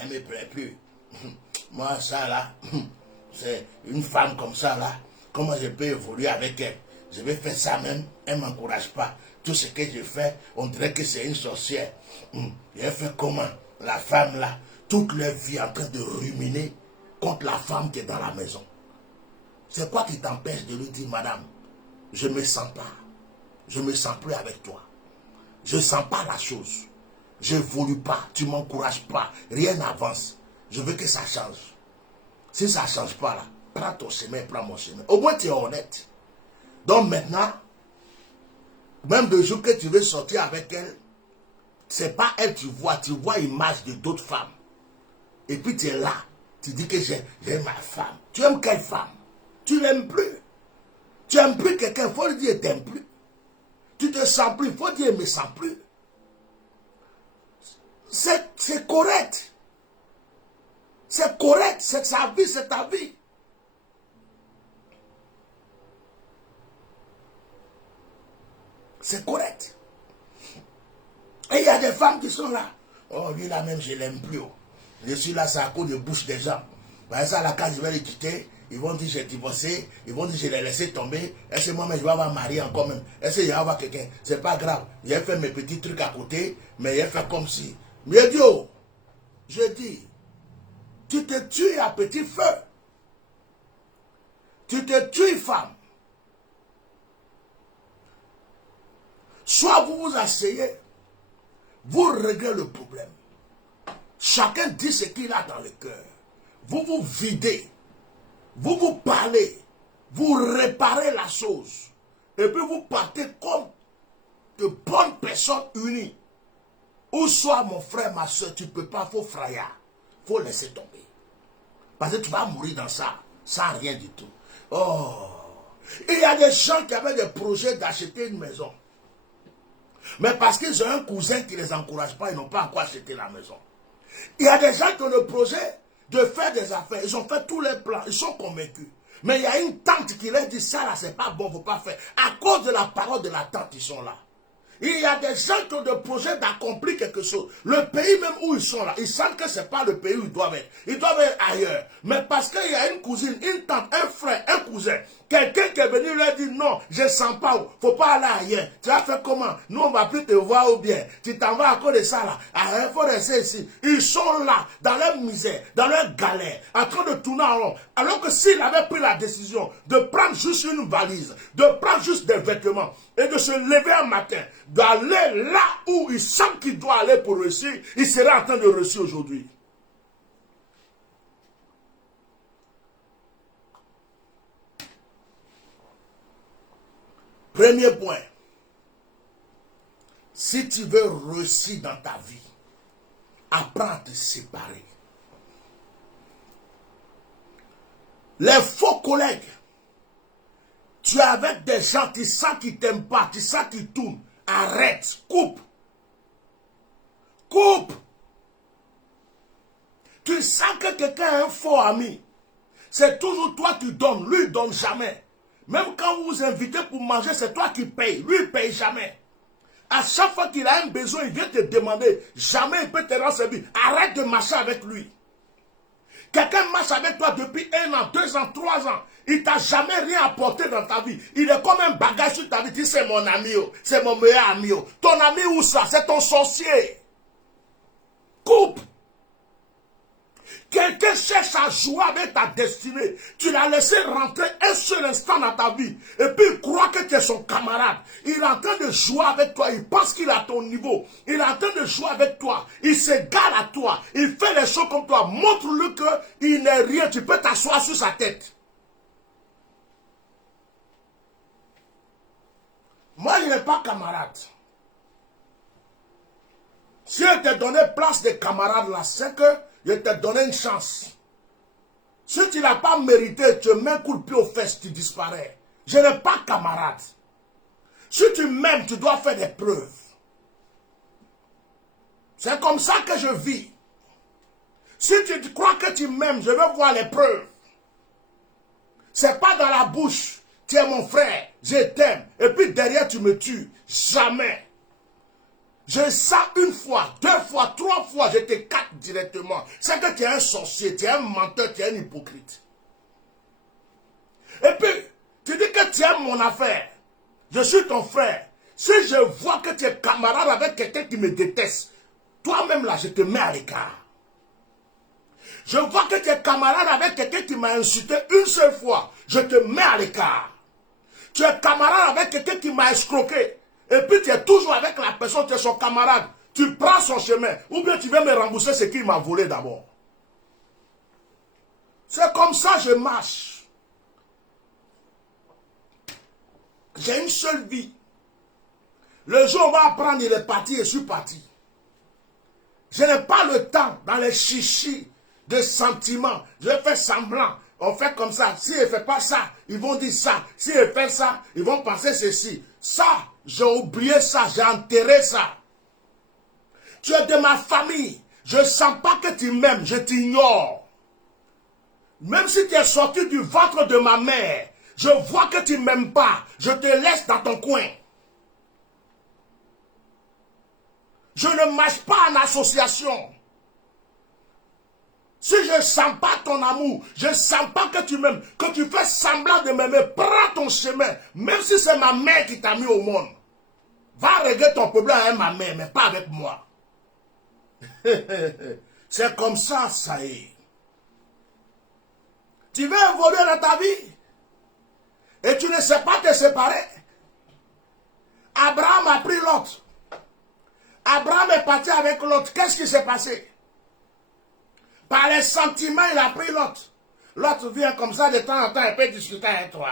elle ne me plaît plus. Moi, ça là, c'est une femme comme ça là. Comment je peux évoluer avec elle? Je vais faire ça même, elle ne m'encourage pas. Tout ce que je fais, on dirait que c'est une sorcière. Je fais comment? La femme là, toute leur vie en train de ruminer contre la femme qui est dans la maison. C'est quoi qui t'empêche de lui dire, madame, je ne me sens pas. Je ne me sens plus avec toi. Je ne sens pas la chose. Je n'évolue pas. Tu ne m'encourages pas. Rien n'avance. Je veux que ça change. Si ça ne change pas là, prends ton chemin, prends mon chemin. Au moins, tu es honnête. Donc maintenant, même le jour que tu veux sortir avec elle, c'est pas elle que tu vois l'image de d'autres femmes. Et puis tu es là, tu dis que j'ai ma femme. Tu aimes quelle femme? Tu l'aimes plus. Tu aimes plus quelqu'un, il faut lui dire t'aimes plus. Tu te sens plus, il faut dire me sens plus. C'est correct. C'est correct, c'est sa vie, c'est ta vie. C'est correct. Et il y a des femmes qui sont là. Oh, lui là même, je l'aime plus. Oh. Je suis là, c'est à cause de bouche des gens. Ben, ça, là, quand je vais les quitter, ils vont dire j'ai divorcé, ils vont dire je l'ai laissé tomber. Est-ce que moi-même je vais avoir marié encore même? Est-ce que je vais avoir quelqu'un? C'est pas grave. J'ai fait mes petits trucs à côté, mais j'ai fait comme si. Mais Dieu, je dis, tu te tues à petit feu. Tu te tues, femme. Soit vous vous asseyez, vous réglez le problème. Chacun dit ce qu'il a dans le cœur. Vous vous videz. Vous vous parlez. Vous réparez la chose. Et puis vous partez comme de bonnes personnes unies. Ou soit mon frère, ma soeur, tu ne peux pas, il faut fraya. Il faut laisser tomber. Parce que tu vas mourir dans ça, sans rien du tout. Oh! Il y a des gens qui avaient des projets d'acheter une maison. Mais parce qu'ils ont un cousin qui ne les encourage pas, ils n'ont pas encore acheté la maison. Il y a des gens qui ont le projet de faire des affaires. Ils ont fait tous les plans, ils sont convaincus. Mais il y a une tante qui leur dit ça là, c'est pas bon, il ne faut pas faire. À cause de la parole de la tante, ils sont là. Il y a des gens qui ont des projets d'accomplir quelque chose. Le pays même où ils sont là, ils sentent que ce n'est pas le pays où ils doivent être. Ils doivent être ailleurs. Mais parce qu'il y a une cousine, une tante, un frère, un cousin, quelqu'un qui est venu leur dire non, je ne sens pas, il ne faut pas aller ailleurs. Tu vas faire comment? Nous, on ne va plus te voir ou bien. Tu t'en vas à cause de ça là. Il faut rester ici. Ils sont là, dans leur misère, dans leur galère, en train de tourner en rond. Alors que s'ils avaient pris la décision de prendre juste une valise, de prendre juste des vêtements, et de se lever un matin, d'aller là où il sent qu'il doit aller pour réussir, il serait en train de réussir aujourd'hui. Premier point. Si tu veux réussir dans ta vie, apprends à te séparer. Les faux collègues, tu es avec des gens qui sentent qu'ils ne t'aiment pas, qui sentent qu'ils tournent. Arrête, coupe. Coupe. Tu sens que quelqu'un est un faux ami. C'est toujours toi qui donnes, lui ne donne jamais. Même quand vous vous invitez pour manger, c'est toi qui payes, lui ne paye jamais. À chaque fois qu'il a un besoin, il vient te demander, jamais il peut te rendre service. Arrête de marcher avec lui. Quelqu'un marche avec toi depuis 1 an, 2 ans, 3 ans. Il t'a jamais rien apporté dans ta vie. Il est comme un bagage sur ta vie. Tu dis, c'est mon ami, c'est mon meilleur ami. Ton ami où ça? C'est ton sorcier. Coupe. Quelqu'un cherche à jouer avec ta destinée. Tu l'as laissé rentrer un seul instant dans ta vie. Et puis il croit que tu es son camarade. Il est en train de jouer avec toi. Il pense qu'il est à ton niveau. Il est en train de jouer avec toi. Il s'égale à toi. Il fait les choses comme toi. Montre-lui qu'il n'est rien. Tu peux t'asseoir sur sa tête. Moi, je n'ai pas camarade. Si je t'ai donné place de camarade là, c'est que je t'ai donné une chance. Si tu n'as pas mérité, tu mets un coup de pied aux fesses, tu disparais. Je n'ai pas camarade. Si tu m'aimes, tu dois faire des preuves. C'est comme ça que je vis. Si tu crois que tu m'aimes, je veux voir les preuves. C'est pas dans la bouche. Tu es mon frère, je t'aime. Et puis derrière, tu me tues. Jamais. Je sens 1 fois, 2 fois, 3 fois, je te capte directement. C'est que tu es un sorcier, tu es un menteur, tu es un hypocrite. Et puis, tu dis que tu aimes mon affaire. Je suis ton frère. Si je vois que tu es camarade avec quelqu'un qui me déteste, toi-même là, je te mets à l'écart. Je vois que tu es camarade avec quelqu'un qui m'a insulté 1 seule fois, je te mets à l'écart. Tu es camarade avec quelqu'un qui m'a escroqué. Et puis tu es toujours avec la personne, tu es son camarade. Tu prends son chemin. Ou bien tu viens me rembourser ce qu'il m'a volé d'abord. C'est comme ça que je marche. J'ai une seule vie. Le jour où on va apprendre, il est parti, je suis parti. Je n'ai pas le temps dans les chichis de sentiments. Je vais faire semblant. On fait comme ça. Si je ne fais pas ça, ils vont dire ça. Si je fais ça, ils vont penser ceci. Ça, j'ai oublié ça. J'ai enterré ça. Tu es de ma famille. Je ne sens pas que tu m'aimes. Je t'ignore. Même si tu es sorti du ventre de ma mère, je vois que tu ne m'aimes pas. Je te laisse dans ton coin. Je ne marche pas en association. Si je ne sens pas ton amour, je ne sens pas que tu m'aimes, que tu fais semblant de m'aimer, prends ton chemin. Même si c'est ma mère qui t'a mis au monde. Va régler ton problème avec ma mère, mais pas avec moi. C'est comme ça, ça y est. Tu veux évoluer dans ta vie et tu ne sais pas te séparer. Abraham a pris l'autre. Abraham est parti avec l'autre. Qu'est-ce qui s'est passé? Par les sentiments, il a pris l'autre. L'autre vient comme ça de temps en temps, il peut discuter avec toi.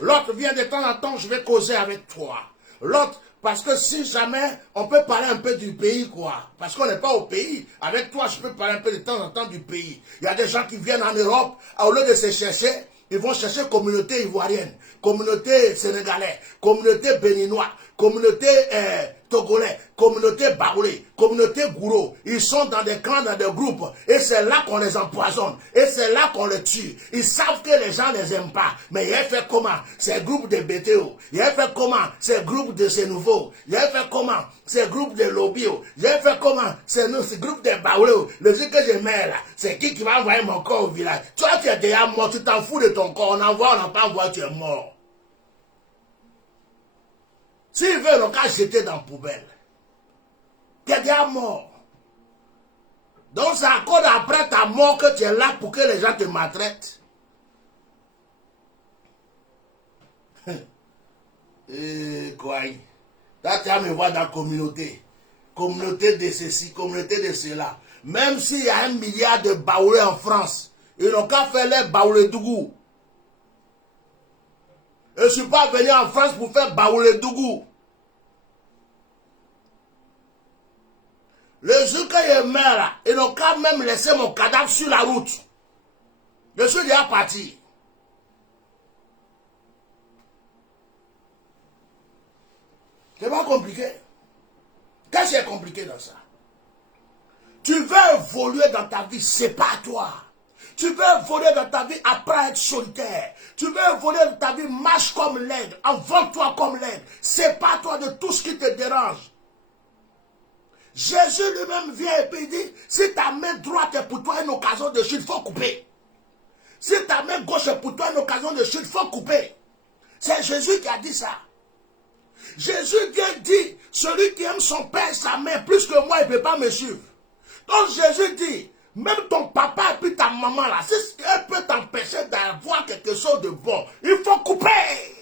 L'autre vient de temps en temps, je vais causer avec toi. L'autre, parce que si jamais, on peut parler un peu du pays, quoi. Parce qu'on n'est pas au pays. Avec toi, je peux parler un peu de temps en temps du pays. Il y a des gens qui viennent en Europe, au lieu de se chercher, ils vont chercher communauté ivoirienne, communauté sénégalaise, communauté béninoise, communauté togolais, communauté baoulé, communauté gourou. Ils sont dans des clans, dans des groupes. Et c'est là qu'on les empoisonne. Et c'est là qu'on les tue. Ils savent que les gens ne les aiment pas. Mais il a fait comment? C'est groupe de BTO. Il a fait comment? C'est groupe de ces nouveaux. Il a fait comment? C'est groupe de lobby. Il a fait comment? C'est groupe de baoulé. Le truc que je mets là, c'est qui va envoyer mon corps au village? Toi, tu es déjà mort. Tu t'en fous de ton corps. On envoie, on n'a pas envoyé, tu es mort. S'ils veulent, on va jeter dans la poubelle. Tu es déjà mort. Donc c'est encore après ta mort que tu es là pour que les gens te maltraitent. Et quoi? Là, tu vas me voir dans la communauté. Communauté de ceci, communauté de cela. Même s'il y a 1 milliard de baoulés en France, ils n'ont qu'à faire les baoulés Dougou. Je ne suis pas venu en France pour faire baoulé Dougou. Le jour que je meurs là, ils n'ont qu'à même laisser mon cadavre sur la route. Je suis déjà parti. C'est pas compliqué. Qu'est-ce qui est compliqué dans ça? Tu veux évoluer dans ta vie, c'est pas toi. Tu veux évoluer dans ta vie après être solitaire. Tu veux évoluer dans ta vie, marche comme l'aigle, envole-toi comme l'aigle. C'est pas toi de tout ce qui te dérange. Jésus lui-même vient et puis dit, si ta main droite est pour toi une occasion de chute, il faut couper. Si ta main gauche est pour toi une occasion de chute, il faut couper. C'est Jésus qui a dit ça. Jésus vient dire, celui qui aime son père et sa mère plus que moi, il ne peut pas me suivre. Donc Jésus dit, même ton papa et puis ta maman là, si elle peut t'empêcher d'avoir quelque chose de bon, il faut couper.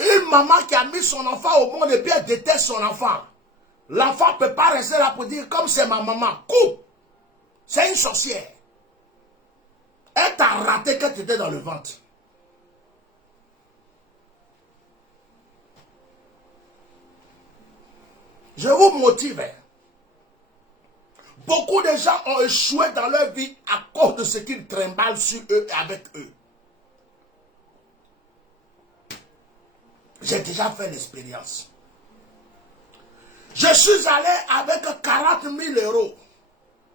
Une maman qui a mis son enfant au monde et puis elle déteste son enfant. L'enfant ne peut pas rester là pour dire, comme c'est ma maman, coupe. C'est une sorcière. Elle t'a raté quand tu étais dans le ventre. Je vous motive. Beaucoup de gens ont échoué dans leur vie à cause de ce qu'ils trimballent sur eux et avec eux. J'ai déjà fait l'expérience. Je suis allé avec 40 000 €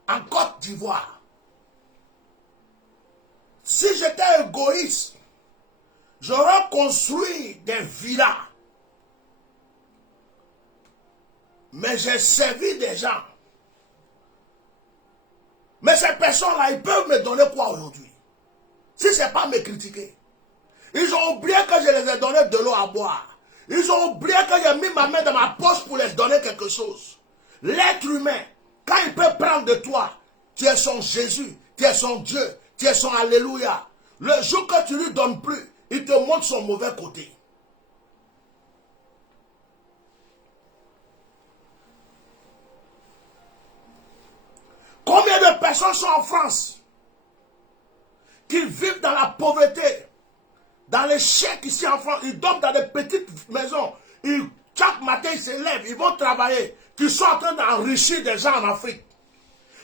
en Côte d'Ivoire. Si j'étais égoïste, j'aurais construit des villas. Mais j'ai servi des gens. Mais ces personnes-là, ils peuvent me donner quoi aujourd'hui? Si ce n'est pas me critiquer. Ils ont oublié que je les ai donné de l'eau à boire. Ils ont oublié que j'ai mis ma main dans ma poche pour les donner quelque chose. L'être humain, quand il peut prendre de toi, tu es son Jésus, tu es son Dieu, tu es son Alléluia. Le jour que tu lui donnes plus, il te montre son mauvais côté. Combien de personnes sont en France, qui vivent dans la pauvreté, dans les chèques ici en France, ils dorment dans des petites maisons. Chaque matin, ils se lèvent, ils vont travailler, qui sont en train d'enrichir des gens en Afrique.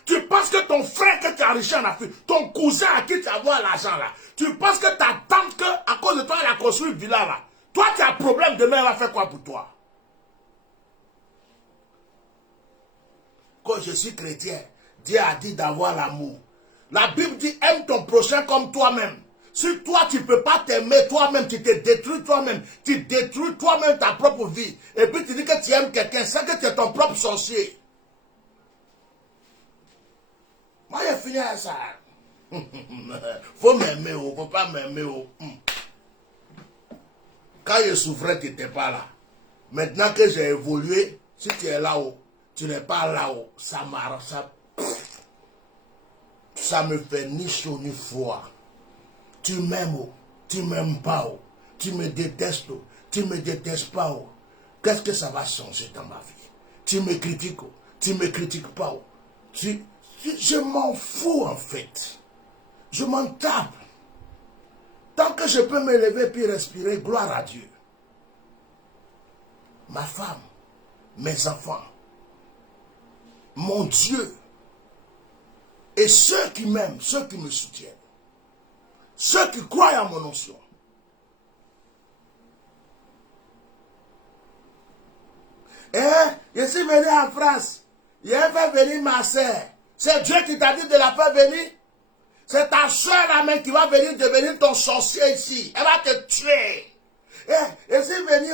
Tu penses que ton frère que tu as enrichi en Afrique, ton cousin à qui tu as volé l'argent là, tu penses que ta tante, à cause de toi, elle a construit une villa là. Toi, tu as un problème, demain, elle va faire quoi pour toi? Quand je suis chrétien, Dieu a dit d'avoir l'amour. La Bible dit, aime ton prochain comme toi-même. Si toi, tu ne peux pas t'aimer toi-même, tu te détruis toi-même, tu détruis toi-même ta propre vie, et puis tu dis que tu aimes quelqu'un, c'est que tu es ton propre sorcier. Moi, j'ai fini à ça. Faut m'aimer, oh, faut pas m'aimer. Oh. Quand je souffrais, tu n'étais pas là. Maintenant que j'ai évolué, si tu es là-haut, tu n'es pas là-haut, ça m'arrange, ça me fait ni chaud ni froid. Tu m'aimes, oh, tu m'aimes pas, oh, tu me détestes, oh, tu me détestes pas. Oh. Qu'est-ce que ça va changer dans ma vie? Tu me critiques, oh, tu me critiques pas. Oh. Je m'en fous en fait. Je m'en tape. Tant que je peux me lever puis respirer, gloire à Dieu. Ma femme, mes enfants, mon Dieu, et ceux qui m'aiment, ceux qui me soutiennent, ceux qui croient à mon onction. Je suis venu en France, j'ai fait venir ma soeur. C'est Dieu qui t'a dit de la faire venir. C'est ta soeur là même qui va venir devenir ton sorcier ici. Elle va te tuer. Je suis venu.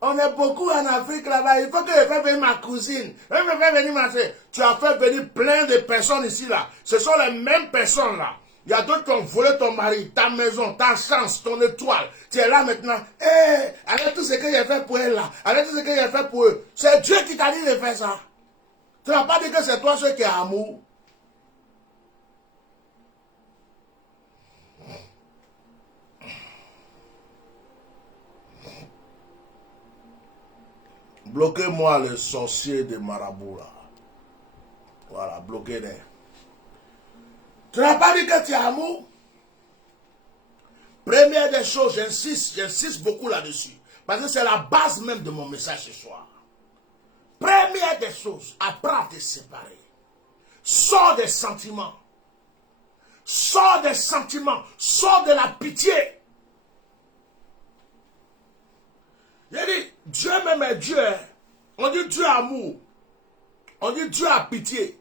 On est beaucoup en Afrique là-bas. Il faut que je fasse venir ma cousine. Je vais faire venir ma soeur. Tu as fait venir plein de personnes ici là. Ce sont les mêmes personnes là. Il y a d'autres qui ont volé ton mari, ta maison, ta chance, ton étoile. Tu es là maintenant. Avec tout ce que j'ai fait pour elle là. Avec tout ce que j'ai fait pour eux. C'est Dieu qui t'a dit de faire ça. Tu n'as pas dit que c'est toi ceux qui as amour. Bloquez-moi le sorcier de marabout là. Voilà, bloquez-les. Tu n'as pas dit que tu as amour. Première des choses, j'insiste beaucoup là-dessus. Parce que c'est la base même de mon message ce soir. Première des choses, apprends à te séparer. Sors des sentiments. Sors des sentiments. Sors de la pitié. J'ai dit, Dieu même est Dieu. On dit Dieu amour. On dit Dieu a pitié.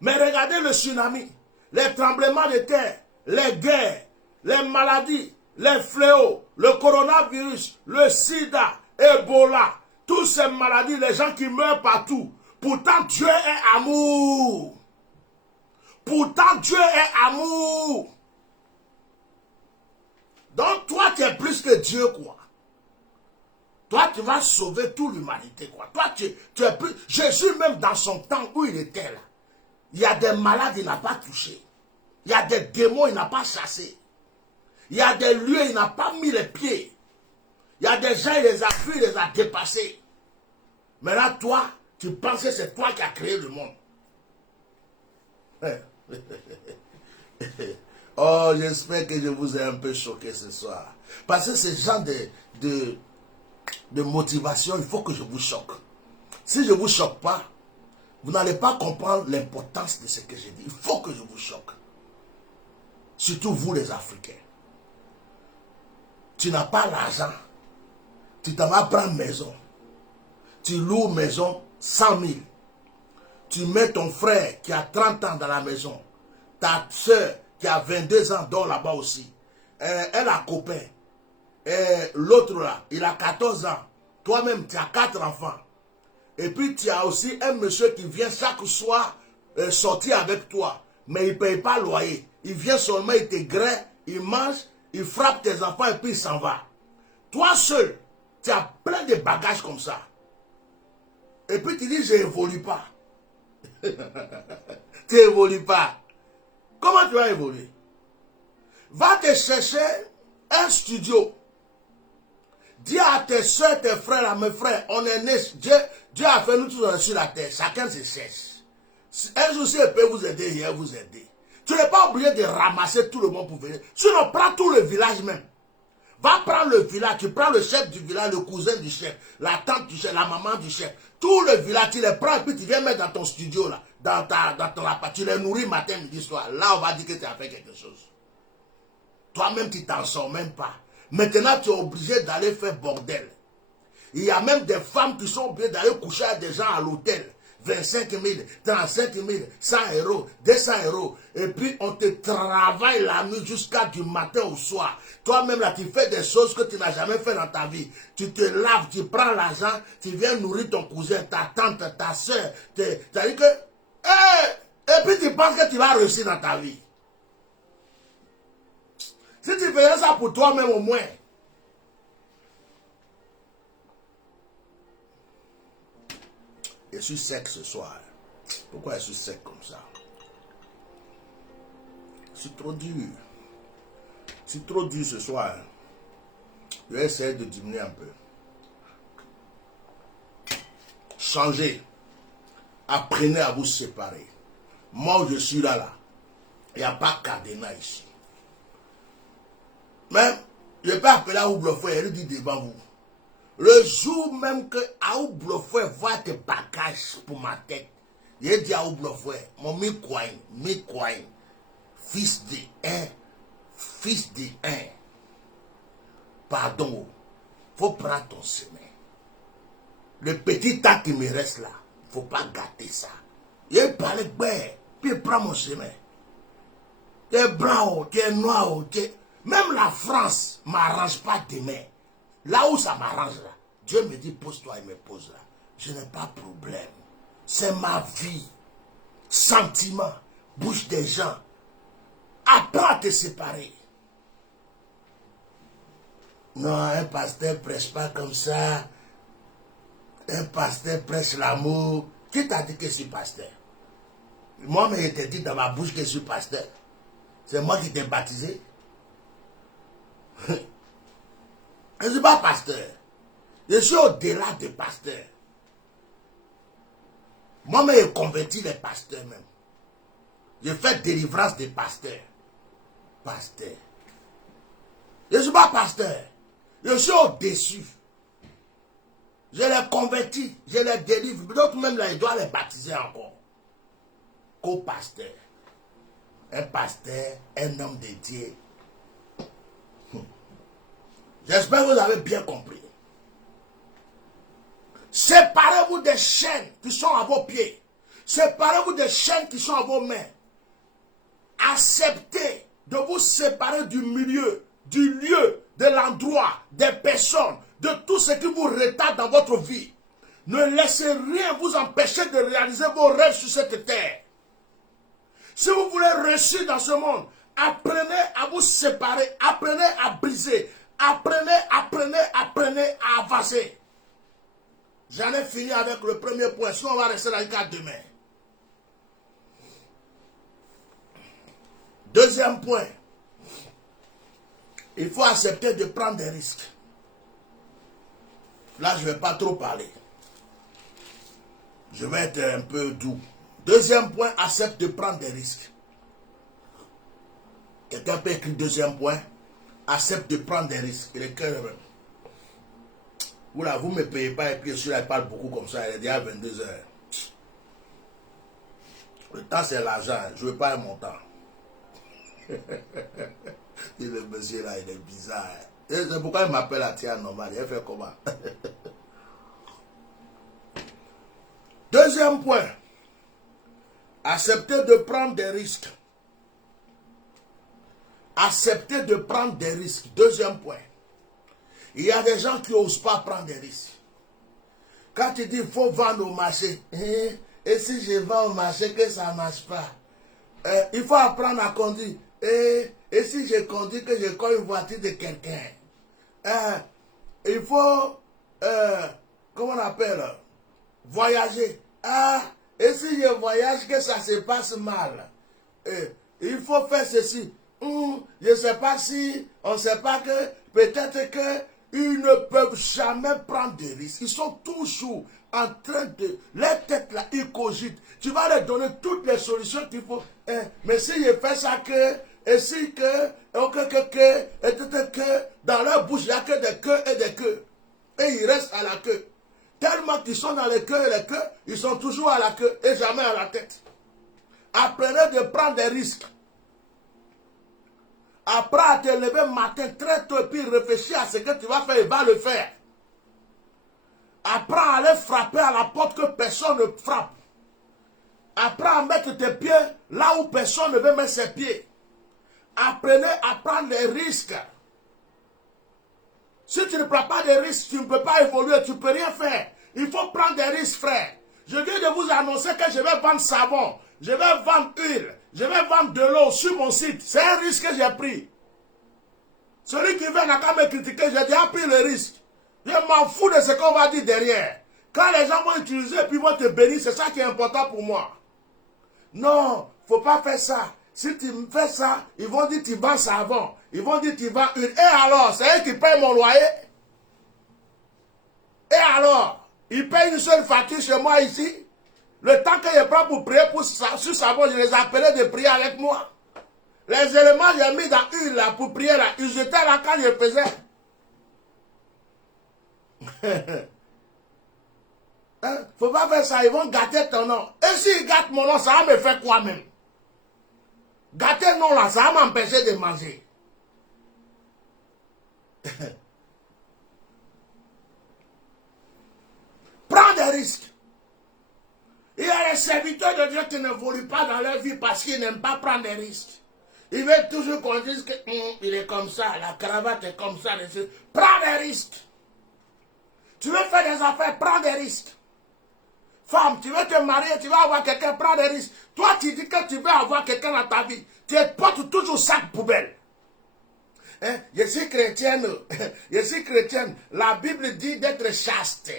Mais regardez le tsunami, les tremblements de terre, les guerres, les maladies, les fléaux, le coronavirus, le sida, Ebola, toutes ces maladies, les gens qui meurent partout. Pourtant, Dieu est amour. Pourtant, Dieu est amour. Donc, toi, tu es plus que Dieu, quoi. Toi, tu vas sauver toute l'humanité, quoi. Toi, tu es plus... Jésus, même dans son temps où il était là, il y a des malades, il n'a pas touché. Il y a des démons, il n'a pas chassé. Il y a des lieux, il n'a pas mis les pieds. Il y a des gens, il les a vus, il les a dépassés. Mais là, toi, tu penses que c'est toi qui as créé le monde. Oh, j'espère que je vous ai un peu choqué ce soir. Parce que ce genre de motivation, il faut que je vous choque. Si je ne vous choque pas, vous n'allez pas comprendre l'importance de ce que j'ai dit. Il faut que je vous choque. Surtout vous les Africains. Tu n'as pas l'argent. Tu t'en vas prendre maison. Tu loues maison 100 000. Tu mets ton frère qui a 30 ans dans la maison. Ta soeur qui a 22 ans dort là-bas aussi. Elle a copain. L'autre là, il a 14 ans. Toi-même, tu as 4 enfants. Et puis, tu as aussi un monsieur qui vient chaque soir sortir avec toi. Mais il ne paye pas le loyer. Il vient seulement, il te graine, il mange, il frappe tes enfants et puis il s'en va. Toi seul, tu as plein de bagages comme ça. Et puis tu dis, je n'évolue pas. Tu n'évolues pas. Comment tu vas évoluer? Va te chercher un studio. Dis à tes soeurs, tes frères, à mes frères, on est nés. Dieu a fait nous tous sur la terre. Chacun se cherche. Un jour, si elle peut vous aider, il va vous aider. Tu n'es pas obligé de ramasser tout le monde pour venir. Sinon, prends tout le village même. Va prendre le village, tu prends le chef du village, le cousin du chef, la tante du chef, la maman du chef. Tout le village, tu les prends et puis tu viens mettre dans ton studio, là, dans ton appart. Tu les nourris matin, midi, soir. Là, on va dire que tu as fait quelque chose. Toi-même, tu t'en sors même pas. Maintenant, tu es obligé d'aller faire bordel. Il y a même des femmes qui sont obligées d'aller coucher avec des gens à l'hôtel. 25 000, 35 000, 100 euros, 200 euros. Et puis, on te travaille la nuit jusqu'à du matin au soir. Toi-même, là, tu fais des choses que tu n'as jamais fait dans ta vie. Tu te laves, tu prends l'argent, tu viens nourrir ton cousin, ta tante, ta soeur. C'est-à-dire que... et puis, tu penses que tu vas réussir dans ta vie. Si tu faisais ça pour toi-même au moins... Je suis sec ce soir. Pourquoi je suis sec comme ça? C'est trop dur. C'est trop dur ce soir. Je vais essayer de diminuer un peu. Changez. Apprenez à vous séparer. Moi, je suis là. Il n'y a pas Cardinal ici. Même, je peux appeler à Oublefouet et lui dire devant vous. Le jour même que Oublefouet voit tes bagages pour ma tête, il dit à Oublefouet, mon mi-coin, fils de un, pardon, faut prendre ton chemin. Le petit tas qui me reste là, faut pas gâter ça. Il parle bien, puis il prend mon chemin. Tu es blanc, tu es noir, même la France ne m'arrange pas demain. Là où ça m'arrange là, Dieu me dit pose-toi, il me pose là. Je n'ai pas de problème. C'est ma vie. Sentiment, bouche des gens. Apprends à te séparer. Non, un pasteur prêche pas comme ça. Un pasteur prêche l'amour. Qui t'a dit que je suis pasteur? Moi, mais je t'ai dit dans ma bouche que je suis pasteur. C'est moi qui t'ai baptisé. Je ne suis pas pasteur. Je suis au-delà des pasteurs. Moi-même, j'ai converti les pasteurs même. J'ai fait délivrance des pasteurs. Pasteur. Je ne suis pas pasteur. Je suis au-dessus. Je les convertis, je les délivre. D'autres même là, ils doivent les baptiser encore. Co-pasteur. Un pasteur, un homme de Dieu. J'espère que vous avez bien compris. Séparez-vous des chaînes qui sont à vos pieds. Séparez-vous des chaînes qui sont à vos mains. Acceptez de vous séparer du milieu, du lieu, de l'endroit, des personnes, de tout ce qui vous retarde dans votre vie. Ne laissez rien vous empêcher de réaliser vos rêves sur cette terre. Si vous voulez réussir dans ce monde, apprenez à vous séparer, apprenez à briser, apprenez à avancer. J'en ai fini avec le premier point, sinon on va rester là jusqu'à demain. Deuxième point, il faut accepter de prendre des risques. Là, je ne vais pas trop parler. Je vais être un peu doux. Deuxième point, accepte de prendre des risques. Quelqu'un peut écrire deuxième point, accepte de prendre des risques. Et le cœur, vous ne me payez pas et puis je parle beaucoup comme ça, il est déjà 22 heures. Le temps c'est l'argent, je ne veux pas mon temps. Et le monsieur là, il est bizarre. C'est pourquoi il m'appelle à Tia normal, il fait comment? Deuxième point, accepter de prendre des risques. Accepter de prendre des risques. Deuxième point. Il y a des gens qui n'osent pas prendre des risques. Quand tu dis qu'il faut vendre au marché, et si je vends au marché que ça ne marche pas, il faut apprendre à conduire. Et si je conduis que je colle une voiture de quelqu'un, il faut, comment on appelle, voyager. Et si je voyage que ça se passe mal, il faut faire ceci. Je ne sais pas si, on ne sait pas que, peut-être que ils ne peuvent jamais prendre des risques. Ils sont toujours en train de... Les têtes là, ils cogitent. Tu vas leur donner toutes les solutions qu'il faut. Mais si je fais ça et si dans leur bouche, il n'y a que des queues et des queues. Et ils restent à la queue. Tellement qu'ils sont dans les queues et les queues, ils sont toujours à la queue et jamais à la tête. Apprenez de prendre des risques. Apprends à te lever matin très tôt et puis réfléchir à ce que tu vas faire et va le faire. Apprends à aller frapper à la porte que personne ne frappe. Apprends à mettre tes pieds là où personne ne veut mettre ses pieds. Apprenez à prendre des risques. Si tu ne prends pas de risques, tu ne peux pas évoluer, tu ne peux rien faire. Il faut prendre des risques, frère. Je viens de vous annoncer que je vais vendre savon, je vais vendre huile, je vais vendre de l'eau sur mon site. C'est un risque que j'ai pris. Celui qui vient n'a qu'à me critiquer, j'ai déjà pris le risque. Je m'en fous de ce qu'on va dire derrière. Quand les gens vont utiliser et puis vont te bénir, c'est ça qui est important pour moi. Non, il ne faut pas faire ça. Si tu me fais ça, ils vont dire tu vends savon. Ils vont dire tu vends huile. Et alors, c'est eux qui payent mon loyer. Et alors, ils payent une seule facture chez moi ici. Le temps que je prends pour prier sur savon, je les appelais de prier avec moi. Les éléments que j'ai mis dans huile là pour prier là, ils étaient là quand je faisais. Faut pas faire ça, ils vont gâter ton nom. Et s'ils gâtent mon nom, ça va me faire quoi même? Gâter le nom là, ça va m'empêcher de manger. Prends des risques. Il y a les serviteurs de Dieu qui n'évoluent pas dans leur vie parce qu'ils n'aiment pas prendre des risques. Ils veulent toujours qu'on dise que il est comme ça, la cravate est comme ça. Prends des risques. Tu veux faire des affaires, prends des risques. Femme, tu veux te marier, tu vas avoir quelqu'un, prends des risques. Toi, tu dis que tu veux avoir quelqu'un dans ta vie. Tu portes toujours sac poubelle. Je suis chrétienne. Je suis chrétienne. La Bible dit d'être chaste.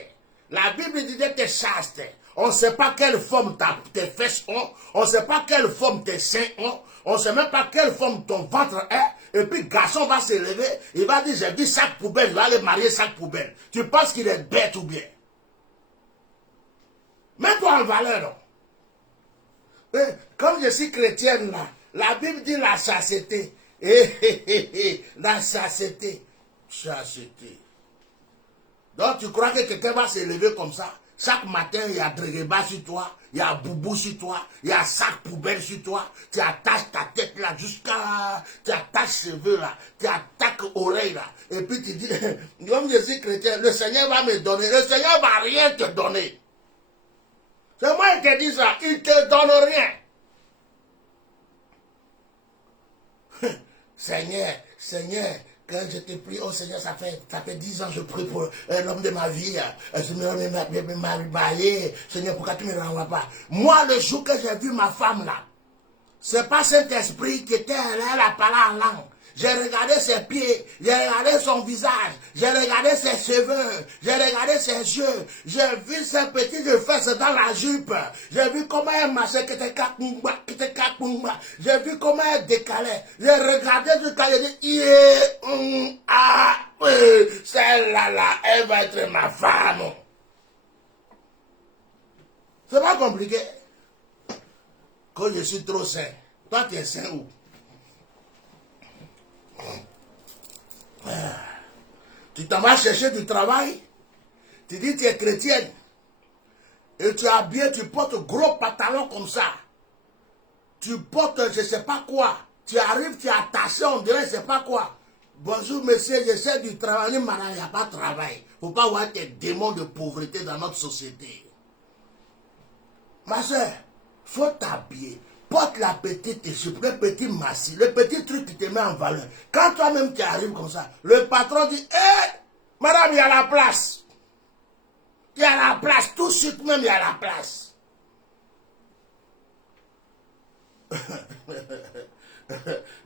La Bible dit d'être chaste. On ne sait pas quelle forme tes fesses ont. On ne sait pas quelle forme tes seins ont. On ne sait même pas quelle forme ton ventre est. Et puis, garçon va se lever. Il va dire, j'ai vu sac poubelle. Je vais aller marier sac poubelle. Tu penses qu'il est bête ou bien? Mets-toi en valeur. Comme je suis chrétienne là, la Bible dit la chasteté. La chasteté. Chasteté. Donc tu crois que quelqu'un va se lever comme ça? Chaque matin, il y a drégéba sur toi, il y a boubou sur toi, il y a sac poubelle sur toi. Tu attaches ta tête là jusqu'à... Tu attaches cheveux là, tu attaques oreilles là. Et puis tu dis, comme je suis chrétien, le Seigneur va me donner. Le Seigneur va rien te donner. C'est moi qui dis ça, il ne te donne rien. Seigneur, quand je te prie, oh Seigneur, ça fait 10 ans que je prie pour l'homme de ma vie. Seigneur, m'a marié. Seigneur, pourquoi tu ne me renvoies pas? Moi, le jour que j'ai vu ma femme là, c'est pas Saint-Esprit qui était là, elle a parlé en langue. J'ai regardé ses pieds, j'ai regardé son visage, j'ai regardé ses cheveux, j'ai regardé ses yeux, j'ai vu ses petites fesses dans la jupe, j'ai vu comment elle marchait, j'ai vu comment elle décalait, j'ai regardé jusqu'à lui dire, celle-là, elle va être ma femme. C'est pas compliqué. Quand je suis trop sain, toi tu es sain où? Tu t'en vas chercher du travail, tu dis tu es chrétienne, et tu es habillé, tu portes gros pantalon comme ça, tu portes je ne sais pas quoi, tu arrives, tu es attaché, on dirait je ne sais pas quoi. Bonjour monsieur, j'essaie du travail, il n'y a pas de travail. Il ne faut pas avoir des démons de pauvreté dans notre société. Ma soeur, il faut t'habiller. Porte la petite jupe, le petit massis, le petit truc qui te met en valeur. Quand toi-même tu arrives comme ça, le patron dit, madame, il y a la place. Il y a la place, tout de suite même, il y a la place.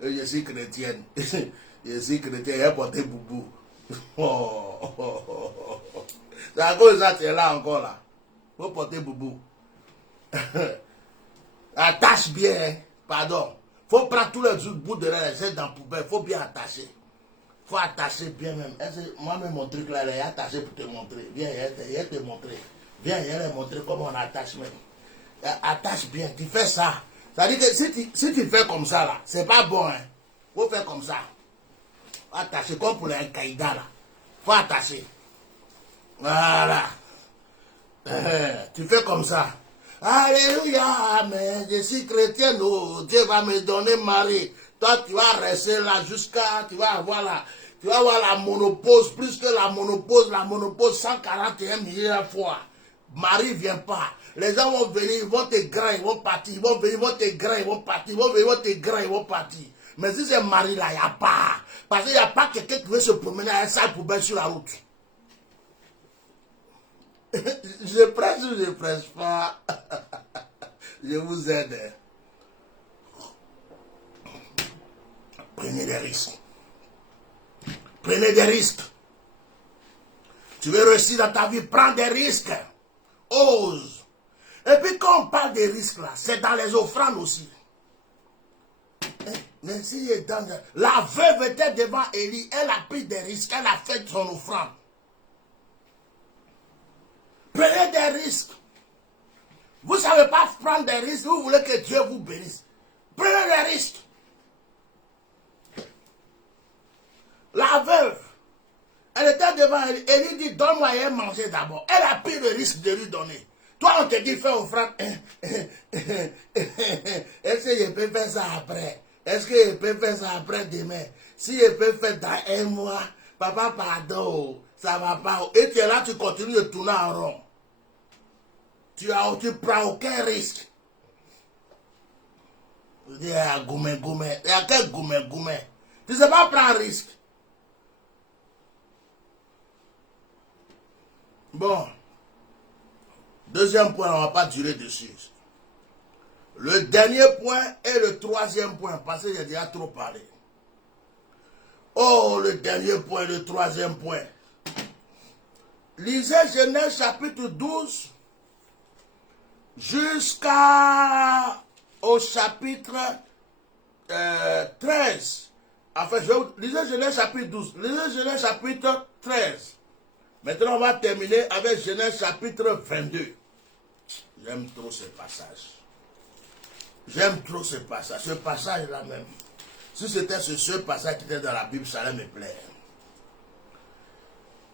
Je suis chrétienne. Je suis chrétienne, j'ai porté boubou. C'est à cause de ça, tu es là encore là. Il faut porter boubou. Attache bien, hein? Pardon. Faut prendre tous les bouts de l'air, les dans la poubelle, faut bien attacher. faut attacher bien même. Moi-même, mon truc là, il est attaché pour te montrer. Viens, il va te montrer. Viens, il va te montrer comment on attache même. Attache bien, tu fais ça. Ça veut dire que si tu fais comme ça là, c'est pas bon. Hein. Faut faire comme ça. Attacher comme pour les Al-Qaïda là. Faut attacher. Voilà. Tu fais comme ça. Alléluia, amen. Je suis chrétien, oh, Dieu va me donner mari. Toi, tu vas rester là jusqu'à, tu vas avoir la monopause, plus que la monopause 141 millions de fois. Marie vient pas. Les gens vont venir, ils vont te grain, ils vont partir. Ils vont venir, ils vont te grain, ils vont partir. Ils vont venir, ils vont te grain, ils vont partir. Mais si c'est Marie là, il n'y a pas. Parce qu'il n'y a pas quelqu'un qui veut se promener à un sale poubelle sur la route. Je prêche ou je ne prêche pas? Je vous aide. Prenez des risques. Prenez des risques. Tu veux réussir dans ta vie, prends des risques. Ose. Et puis quand on parle des risques là, c'est dans les offrandes aussi. Mais si la veuve était devant Élie, elle a pris des risques, elle a fait son offrande. Prenez des risques. Vous ne savez pas prendre des risques, vous voulez que Dieu vous bénisse. Prenez des risques. La veuve, elle était devant Élie, Élie dit, donne-moi à manger d'abord. Elle a pris le risque de lui donner. Toi, on te dit, fais offrande. Est-ce que je peux faire ça après? Est-ce que je peux faire ça après demain? Si je peux faire dans un mois, papa, pardon, ça va pas. Et tu es là, tu continues de tourner en rond. Tu prends aucun risque. Tu dis, goumé. Il y a quel goumé? Tu ne sais pas prendre risque. Bon. Deuxième point, on ne va pas durer dessus. Le dernier point et le troisième point, parce que j'ai déjà trop parlé. Oh, le dernier point, le troisième point. Lisez Genèse chapitre 12 jusqu'au chapitre 13. Enfin, lisez Genèse chapitre 12. Lisez Genèse chapitre 13. Maintenant, on va terminer avec Genèse chapitre 22. J'aime trop ce passage. J'aime trop ce passage. Ce passage-là même. Si c'était ce seul passage qui était dans la Bible, ça allait me plaire.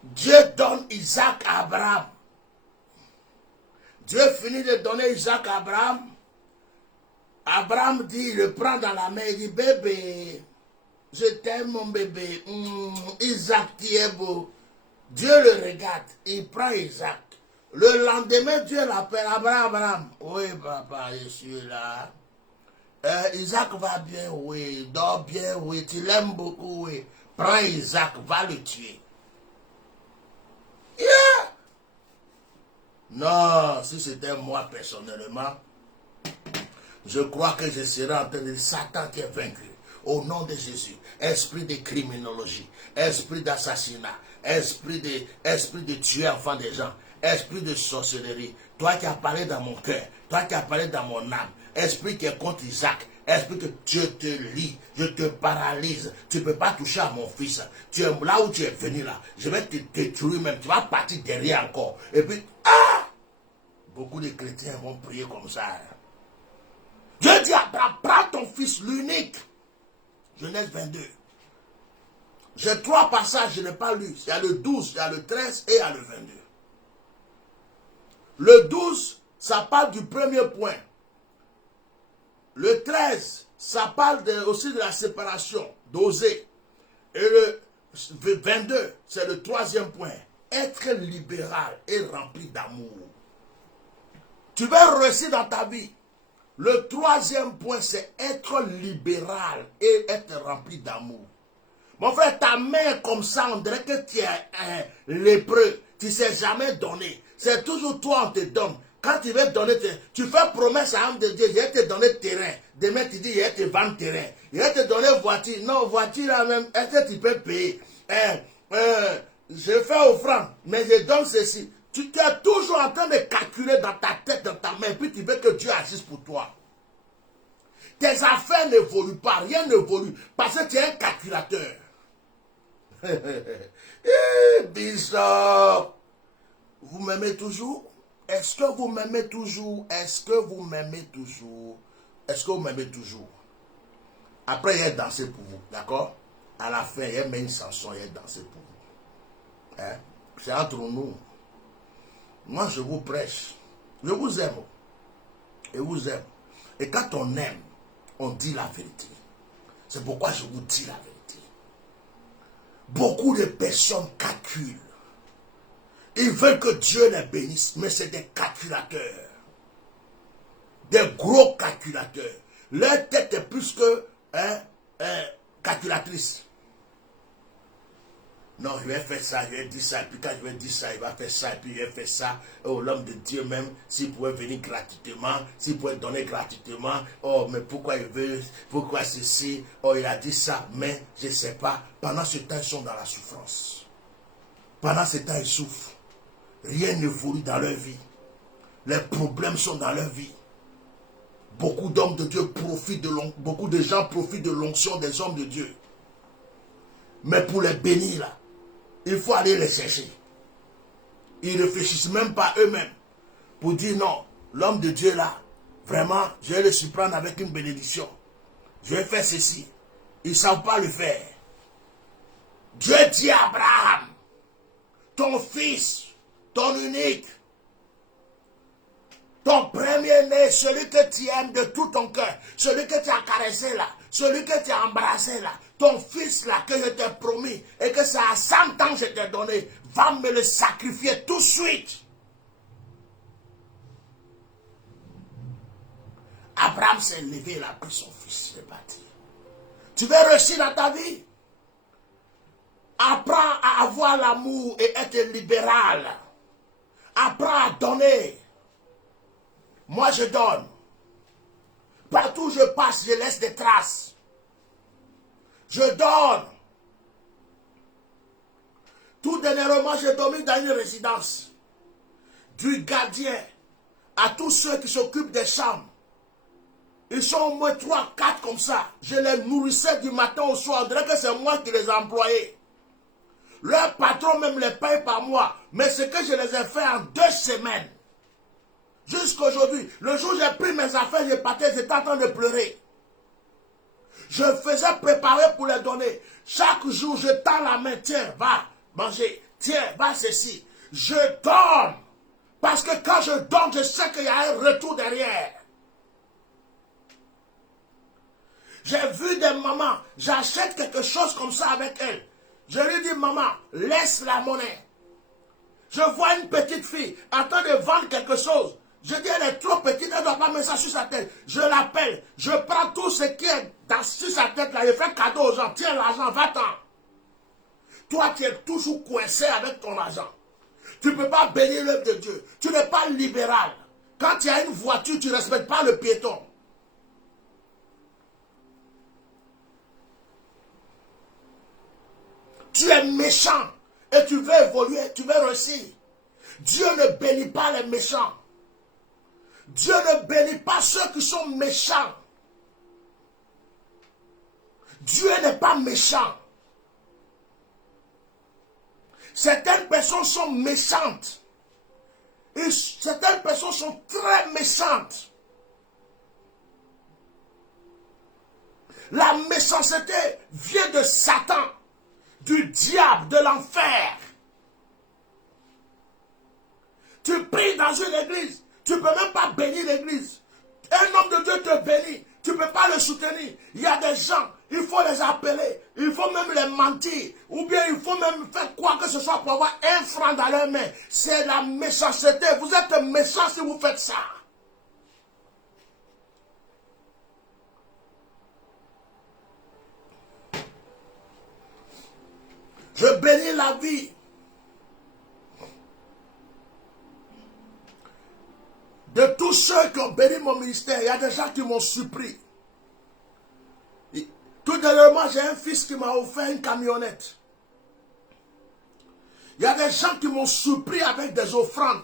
Dieu donne Isaac à Abraham. Dieu finit de donner Isaac à Abraham. Abraham dit, il le prend dans la main, il dit, bébé, je t'aime mon bébé. Isaac, tu es beau. Dieu le regarde, il prend Isaac. Le lendemain, Dieu l'appelle, Abraham. Oui, papa, je suis là. Isaac va bien, oui. Dors bien, oui. Tu l'aimes beaucoup, oui. Prends Isaac, va le tuer. Yeah. Non, si c'était moi personnellement, je crois que je serais en train de dire Satan qui est vaincu. Au nom de Jésus, esprit de criminologie, esprit d'assassinat, esprit de tuer enfants des gens, esprit de sorcellerie, toi qui as parlé dans mon cœur, toi qui as parlé dans mon âme, esprit qui est contre Isaac, esprit que Dieu te lie, je te paralyse, tu ne peux pas toucher à mon fils, tu es là où tu es venu là, je vais te détruire même, tu vas partir derrière encore, et puis, beaucoup de chrétiens vont prier comme ça. Dieu dit à Abraham, prends ton fils l'unique. Genèse 22. J'ai 3 passages, je n'ai pas lu. Il y a le 12, il y a le 13 et il y a le 22. Le 12, ça parle du premier point. Le 13, ça parle aussi de la séparation, d'oser. Et le 22, c'est le troisième point. Être libéral et rempli d'amour. Tu veux réussir dans ta vie. Le troisième point, c'est être libéral et être rempli d'amour. Mon frère, ta main comme ça, on dirait que tu es un lépreux. Tu ne sais jamais donner. C'est toujours toi, on te donne. Quand tu veux donner, tu fais promesse à l'homme de Dieu, je vais te donner terrain. Demain, tu dis, je vais te vendre terrain. Je vais te donner voiture. Non, voiture là même, est-ce que tu peux payer? Je fais offrande, mais je donne ceci. Tu es toujours en train de calculer dans ta tête, dans ta main, puis tu veux que Dieu agisse pour toi. Tes affaires n'évoluent pas, rien n'évolue, parce que tu es un calculateur. Bishop, vous m'aimez toujours? Est-ce que vous m'aimez toujours? Est-ce que vous m'aimez toujours? Est-ce que vous m'aimez toujours? Après, il a dansé pour vous, d'accord? À la fin, il a mis une chanson, il a dansé pour vous. Hein? C'est entre nous. Moi, je vous prêche. Je vous aime. Je vous aime. Et quand on aime, on dit la vérité. C'est pourquoi je vous dis la vérité. Beaucoup de personnes calculent. Ils veulent que Dieu les bénisse, mais c'est des calculateurs. Des gros calculateurs. Leur tête est plus que calculatrice. Non, je vais faire ça, je vais dire ça, et puis quand je vais dire ça, il va faire ça, et puis je vais faire ça. Oh, l'homme de Dieu même, s'il pouvait venir gratuitement, s'il pouvait donner gratuitement, oh, mais pourquoi il veut, pourquoi ceci, oh, il a dit ça, mais je ne sais pas. Pendant ce temps, ils sont dans la souffrance. Pendant ce temps, ils souffrent. Rien n'évolue dans leur vie. Les problèmes sont dans leur vie. Beaucoup d'hommes de Dieu profitent beaucoup de gens profitent de l'onction des hommes de Dieu. Mais pour les bénir là, il faut aller les chercher. Ils ne réfléchissent même pas eux-mêmes pour dire non, l'homme de Dieu là, vraiment, je vais le surprendre avec une bénédiction. Je vais faire ceci. Ils ne savent pas le faire. Dieu dit à Abraham, ton fils, ton unique, ton premier-né, celui que tu aimes de tout ton cœur, celui que tu as caressé là, celui que tu as embrassé là, ton fils là que je t'ai promis et que ça a 100 ans que je t'ai donné, va me le sacrifier tout de suite. Abraham s'est levé, il a pris son fils, il est parti. Tu veux réussir dans ta vie? Apprends à avoir l'amour et être libéral. Apprends à donner. Moi, je donne. Partout où je passe, je laisse des traces. Je donne. Tout dernièrement, j'ai dormi dans une résidence. Du gardien à tous ceux qui s'occupent des chambres. Ils sont au moins 3, 4 comme ça. Je les nourrissais du matin au soir. On dirait que c'est moi qui les ai employés. Leur patron même les paye par mois. Mais ce que je les ai fait en 2 semaines. Jusqu'à aujourd'hui. Le jour où j'ai pris mes affaires, je partais, j'étais en train de pleurer. Je faisais préparer pour les donner. Chaque jour, je tends la main. Tiens, va manger. Tiens, va ceci. Je donne. Parce que quand je donne, je sais qu'il y a un retour derrière. J'ai vu des mamans, j'achète quelque chose comme ça avec elles. Je lui dis, maman, laisse la monnaie. Je vois une petite fille en train de vendre quelque chose. Je dis, elle est trop petite, elle ne doit pas mettre ça sur sa tête. Je l'appelle, je prends tout ce qui est sur sa tête là, je fais cadeau aux gens. Tiens l'argent, va-t'en. Toi, tu es toujours coincé avec ton argent. Tu ne peux pas bénir l'œuvre de Dieu. Tu n'es pas libéral. Quand tu as une voiture, tu ne respectes pas le piéton. Tu es méchant et tu veux évoluer, tu veux réussir. Dieu ne bénit pas les méchants. Dieu ne bénit pas ceux qui sont méchants. Dieu n'est pas méchant. Certaines personnes sont méchantes. Et certaines personnes sont très méchantes. La méchanceté vient de Satan, du diable, de l'enfer. Tu pries dans une église, tu ne peux même pas bénir l'église. Un homme de Dieu te bénit, tu ne peux pas le soutenir. Il y a des gens, il faut les appeler, il faut même les mentir, ou bien il faut même faire quoi que ce soit pour avoir 1 franc dans leurs mains. C'est la méchanceté. Vous êtes méchant si vous faites ça. Je bénis la vie de tous ceux qui ont béni mon ministère. Il y a des gens qui m'ont surpris. Tout dernièrement, j'ai un fils qui m'a offert une camionnette. Il y a des gens qui m'ont surpris avec des offrandes.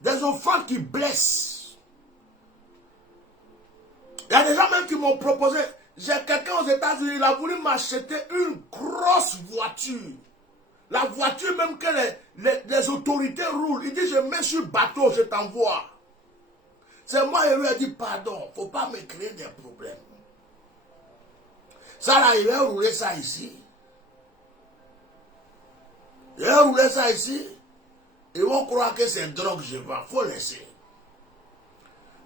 Des offrandes qui blessent. Il y a des gens même qui m'ont proposé. J'ai quelqu'un aux États-Unis, il a voulu m'acheter une grosse voiture. La voiture même que les autorités roulent. Il dit, je mets sur bateau, je t'envoie. C'est moi, il lui a dit, pardon, il ne faut pas me créer des problèmes. Ça là, il va rouler ça ici. Il va rouler ça ici. Ils vont croire que c'est drogue que je vends. Il faut laisser.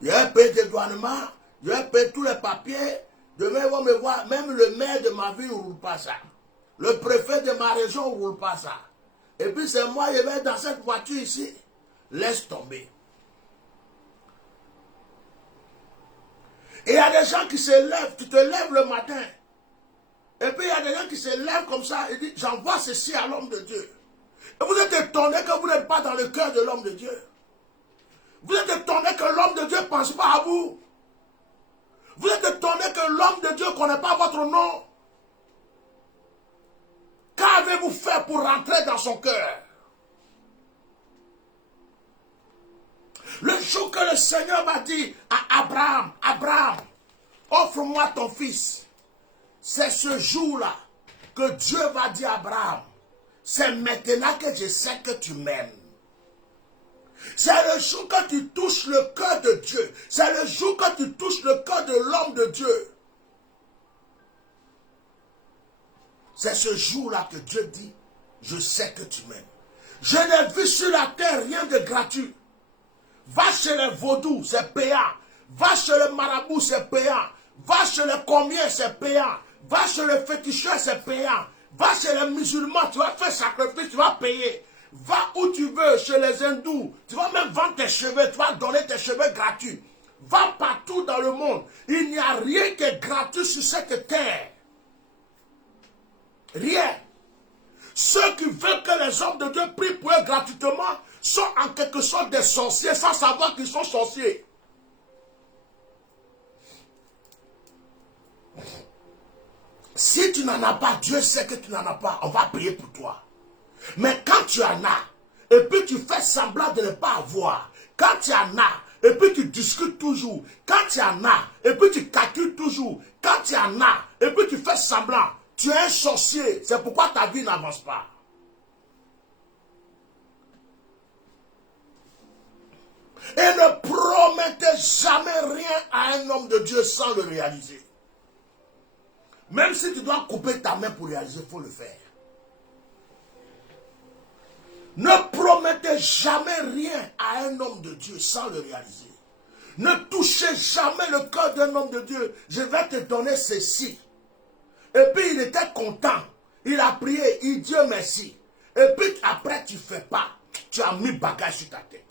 Il va payer des douanements, il va payer tous les papiers. Demain, ils vont me voir, même le maire de ma ville ne roule pas ça. Le préfet de ma région ne roule pas ça. Et puis c'est moi, je vais dans cette voiture ici. Laisse tomber. Et il y a des gens qui se lèvent, tu te lèves le matin. Et puis il y a des gens qui se lèvent comme ça et disent, j'envoie ceci à l'homme de Dieu. Et vous êtes étonné que vous n'êtes pas dans le cœur de l'homme de Dieu. Vous êtes étonné que l'homme de Dieu ne pense pas à vous. Vous êtes étonné que l'homme de Dieu ne connaît pas votre nom. Qu'avez-vous fait pour rentrer dans son cœur? Le jour que le Seigneur m'a dit à Abraham, Abraham, offre-moi ton fils. C'est ce jour-là que Dieu va dire à Abraham, c'est maintenant que je sais que tu m'aimes. C'est le jour que tu touches le cœur de Dieu. C'est le jour que tu touches le cœur de l'homme de Dieu. C'est ce jour-là que Dieu dit, je sais que tu m'aimes. Je n'ai vu sur la terre rien de gratuit. Va chez les vaudous, c'est payant. Va chez les marabouts, c'est payant. Va chez les commiers, c'est payant. Va chez les féticheurs, c'est payant. Va chez les musulmans, tu vas faire sacrifice, tu vas payer. Va où tu veux, chez les hindous. Tu vas même vendre tes cheveux, tu vas donner tes cheveux gratuits. Va partout dans le monde. Il n'y a rien qui est gratuit sur cette terre. Rien. Ceux qui veulent que les hommes de Dieu prient pour eux gratuitement sont en quelque sorte des sorciers sans savoir qu'ils sont sorciers. Si tu n'en as pas, Dieu sait que tu n'en as pas, on va prier pour toi. Mais quand tu en as, et puis tu fais semblant de ne pas avoir, quand tu en as, et puis tu discutes toujours, quand tu en as, et puis tu calcules toujours, quand tu en as, et puis tu fais semblant, tu es un sorcier, c'est pourquoi ta vie n'avance pas. Et ne promettez jamais rien à un homme de Dieu sans le réaliser. Même si tu dois couper ta main pour réaliser, il faut le faire. Ne promettez jamais rien à un homme de Dieu sans le réaliser. Ne touchez jamais le cœur d'un homme de Dieu. Je vais te donner ceci. Et puis il était content. Il a prié, il dit Dieu merci. Et puis après tu ne fais pas. Tu as mis bagage sur ta tête.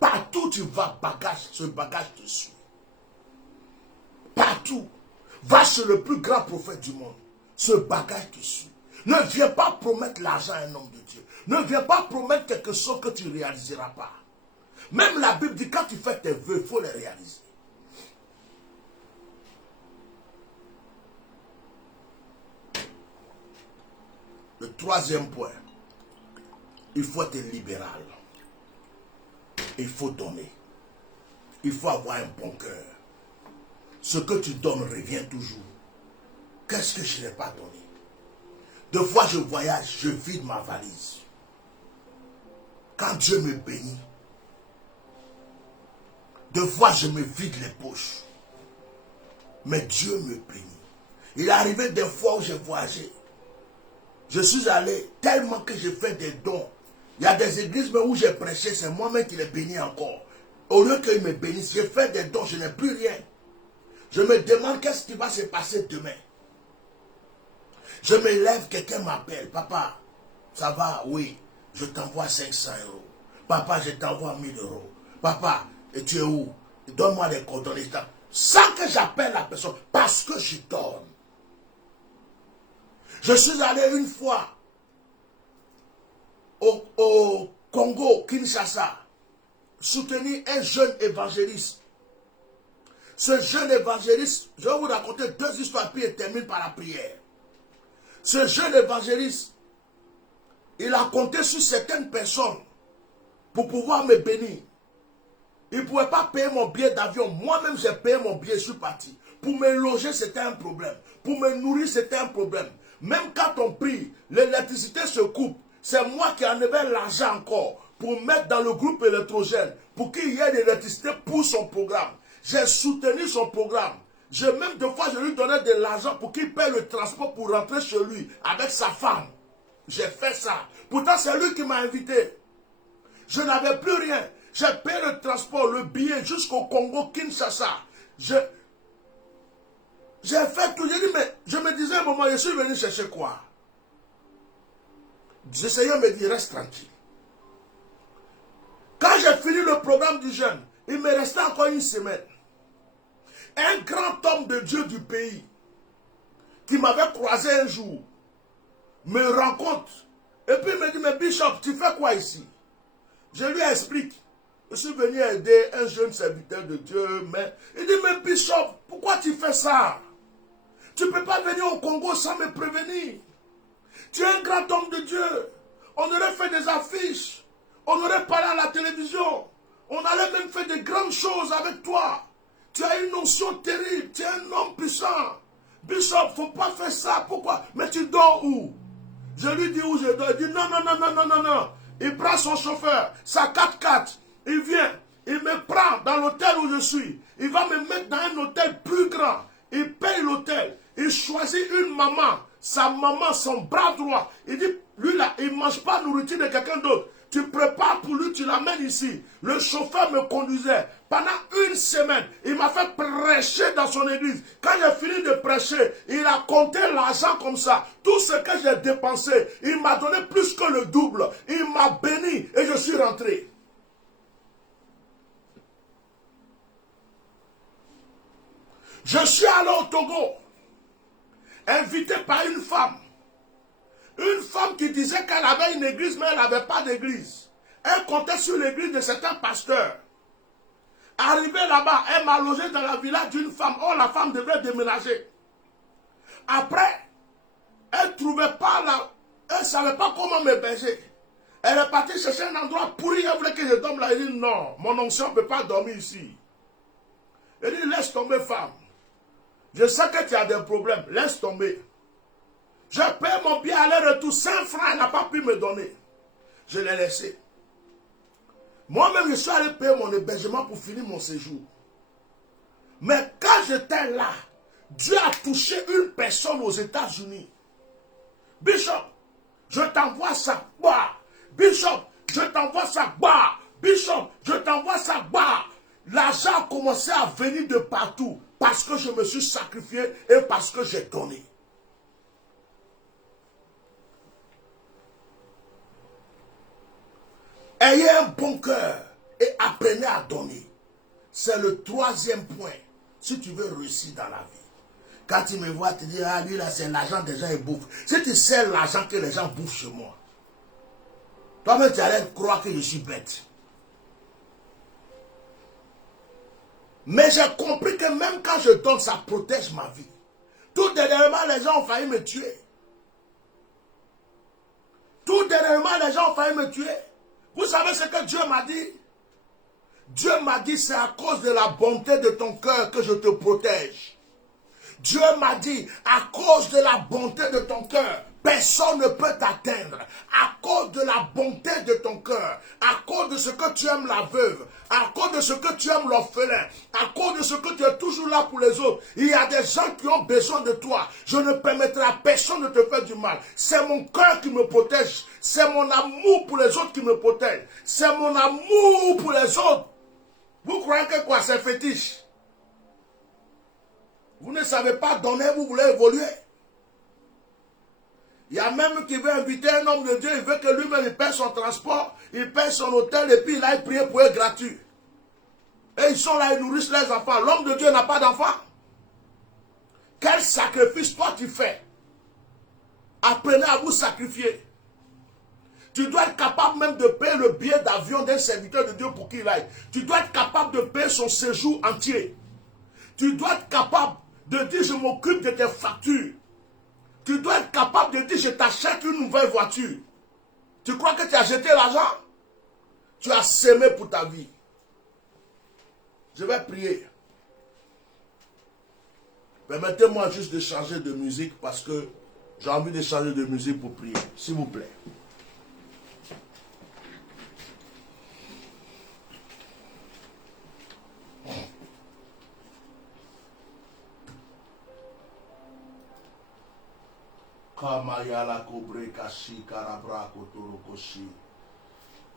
Partout tu vas, bagage, ce bagage te suit. Partout. Va chez le plus grand prophète du monde. Ce bagage te suit. Ne viens pas promettre l'argent à un homme de Dieu. Ne viens pas promettre quelque chose que tu ne réaliseras pas. Même la Bible dit quand tu fais tes vœux, il faut les réaliser. Le troisième point, il faut être libéral. Il faut donner. Il faut avoir un bon cœur. Ce que tu donnes revient toujours. Qu'est-ce que je n'ai pas donné? Deux fois je voyage, je vide ma valise. Quand Dieu me bénit, deux fois je me vide les poches. Mais Dieu me bénit. Il est arrivé des fois où j'ai voyagé. Je suis allé tellement que j'ai fait des dons. Il y a des églises où j'ai prêché, c'est moi-même qui les bénis encore. Au lieu qu'ils me bénissent, j'ai fait des dons, je n'ai plus rien. Je me demande qu'est-ce qui va se passer demain. Je me lève, quelqu'un m'appelle. Papa, ça va? Oui. Je t'envoie 500 €. Papa, je t'envoie 1000 €. Papa, et tu es où? Donne-moi les coordonnées. Sans que j'appelle la personne, parce que je donne. Je suis allé une fois au Congo, Kinshasa, soutenir un jeune évangéliste. Ce jeune évangéliste, je vais vous raconter deux histoires, puis il termine par la prière. Ce jeune évangéliste, il a compté sur certaines personnes pour pouvoir me bénir. Il ne pouvait pas payer mon billet d'avion. Moi-même, j'ai payé mon billet, je suis parti. Pour me loger, c'était un problème. Pour me nourrir, c'était un problème. Même quand on prie, l'électricité se coupe. C'est moi qui enlevais l'argent encore pour mettre dans le groupe électrogène, pour qu'il y ait de l'électricité pour son programme. J'ai soutenu son programme. Même deux fois, je lui donnais de l'argent pour qu'il paie le transport pour rentrer chez lui avec sa femme. J'ai fait ça. Pourtant, c'est lui qui m'a invité. Je n'avais plus rien. J'ai payé le transport, le billet jusqu'au Congo, Kinshasa. J'ai fait tout. J'ai dit, mais je me disais à un moment, je suis venu chercher quoi? Le Seigneur me dit, reste tranquille. Quand j'ai fini le programme du jeûne, il me restait encore une semaine. Un grand homme de Dieu du pays, qui m'avait croisé un jour, me rencontre. Et puis il me dit, mais Bishop, tu fais quoi ici? Je lui explique. Je suis venu aider un jeune serviteur de Dieu, mais il dit, mais Bishop, pourquoi tu fais ça? Tu ne peux pas venir au Congo sans me prévenir. Tu es un grand homme de Dieu. On aurait fait des affiches. On aurait parlé à la télévision. On allait même faire de grandes choses avec toi. Tu as une notion terrible. Tu es un homme puissant. Bishop, il ne faut pas faire ça. Pourquoi? Mais tu dors où? Je lui dis où je dors. Il dit non, non, non, non, non, non, non. Il prend son chauffeur, sa 4x4. Il vient. Il me prend dans l'hôtel où je suis. Il va me mettre dans un hôtel plus grand. Il paye l'hôtel. Il choisit une maman. Sa maman, son bras droit. Il dit, lui là, il ne mange pas la nourriture de quelqu'un d'autre. Tu prépares pour lui, tu l'amènes ici. Le chauffeur me conduisait. Pendant une semaine, il m'a fait prêcher dans son église. Quand j'ai fini de prêcher, il a compté l'argent comme ça. Tout ce que j'ai dépensé, il m'a donné plus que le double. Il m'a béni et je suis rentré. Je suis allé au Togo, invité par une femme. Une femme qui disait qu'elle avait une église, mais elle n'avait pas d'église. Elle comptait sur l'église de certains pasteurs. Arrivée là-bas, elle m'a logé dans la villa d'une femme. Oh, la femme devait déménager. Après, elle ne trouvait pas là. Elle ne savait pas comment m'héberger. Elle est partie chercher un endroit pourri. Elle voulait que je dorme là. Elle dit non, mon onction ne peut pas dormir ici. Elle dit laisse tomber, femme. Je sais que tu as des problèmes. Laisse tomber. Je paie mon billet aller-retour. 5 francs, elle n'a pas pu me donner. Je l'ai laissé. Moi-même, je suis allé payer mon hébergement pour finir mon séjour. Mais quand j'étais là, Dieu a touché une personne aux États-Unis. Bishop, je t'envoie ça. Bah. Bishop, je t'envoie ça. Bah. Bishop, je t'envoie ça. Bah. L'argent a commencé à venir de partout parce que je me suis sacrifié et parce que j'ai donné. Ayez un bon cœur et apprenez à donner. C'est le 3e point si tu veux réussir dans la vie. Quand tu me vois, tu dis, ah lui là c'est l'argent des gens, il bouffe. Si tu sais l'argent que les gens bouffent chez moi, toi-même tu allais croire que je suis bête. Mais j'ai compris que même quand je donne, ça protège ma vie. Tout dernièrement, les gens ont failli me tuer. Tout dernièrement, les gens ont failli me tuer. Vous savez ce que Dieu m'a dit? Dieu m'a dit, c'est à cause de la bonté de ton cœur que je te protège. Dieu m'a dit, à cause de la bonté de ton cœur, personne ne peut t'atteindre. À cause de la bonté de ton cœur, à cause de ce que tu aimes la veuve, à cause de ce que tu aimes l'orphelin, à cause de ce que tu es toujours là pour les autres, il y a des gens qui ont besoin de toi. Je ne permettrai à personne de te faire du mal. C'est mon cœur qui me protège. C'est mon amour pour les autres qui me protège. C'est mon amour pour les autres. Vous croyez que quoi, c'est fétiche? Vous ne savez pas donner, vous voulez évoluer. Il y a même qui veut inviter un homme de Dieu, il veut que lui-même il paie son transport, il paie son hôtel et puis il aille prier pour eux gratuit. Et ils sont là, ils nourrissent les enfants. L'homme de Dieu n'a pas d'enfants. Quel sacrifice toi tu fais? Apprenez à vous sacrifier. Tu dois être capable même de payer le billet d'avion d'un serviteur de Dieu pour qu'il aille. Tu dois être capable de payer son séjour entier. Tu dois être capable de dire je m'occupe de tes factures. Tu dois être capable de dire je t'achète une nouvelle voiture. Tu crois que tu as jeté l'argent? Tu as semé pour ta vie. Je vais prier. Permettez-moi juste de changer de musique parce que j'ai envie de changer de musique pour prier. S'il vous plaît. Kamayala kobre kashi karabra kotoro koshi.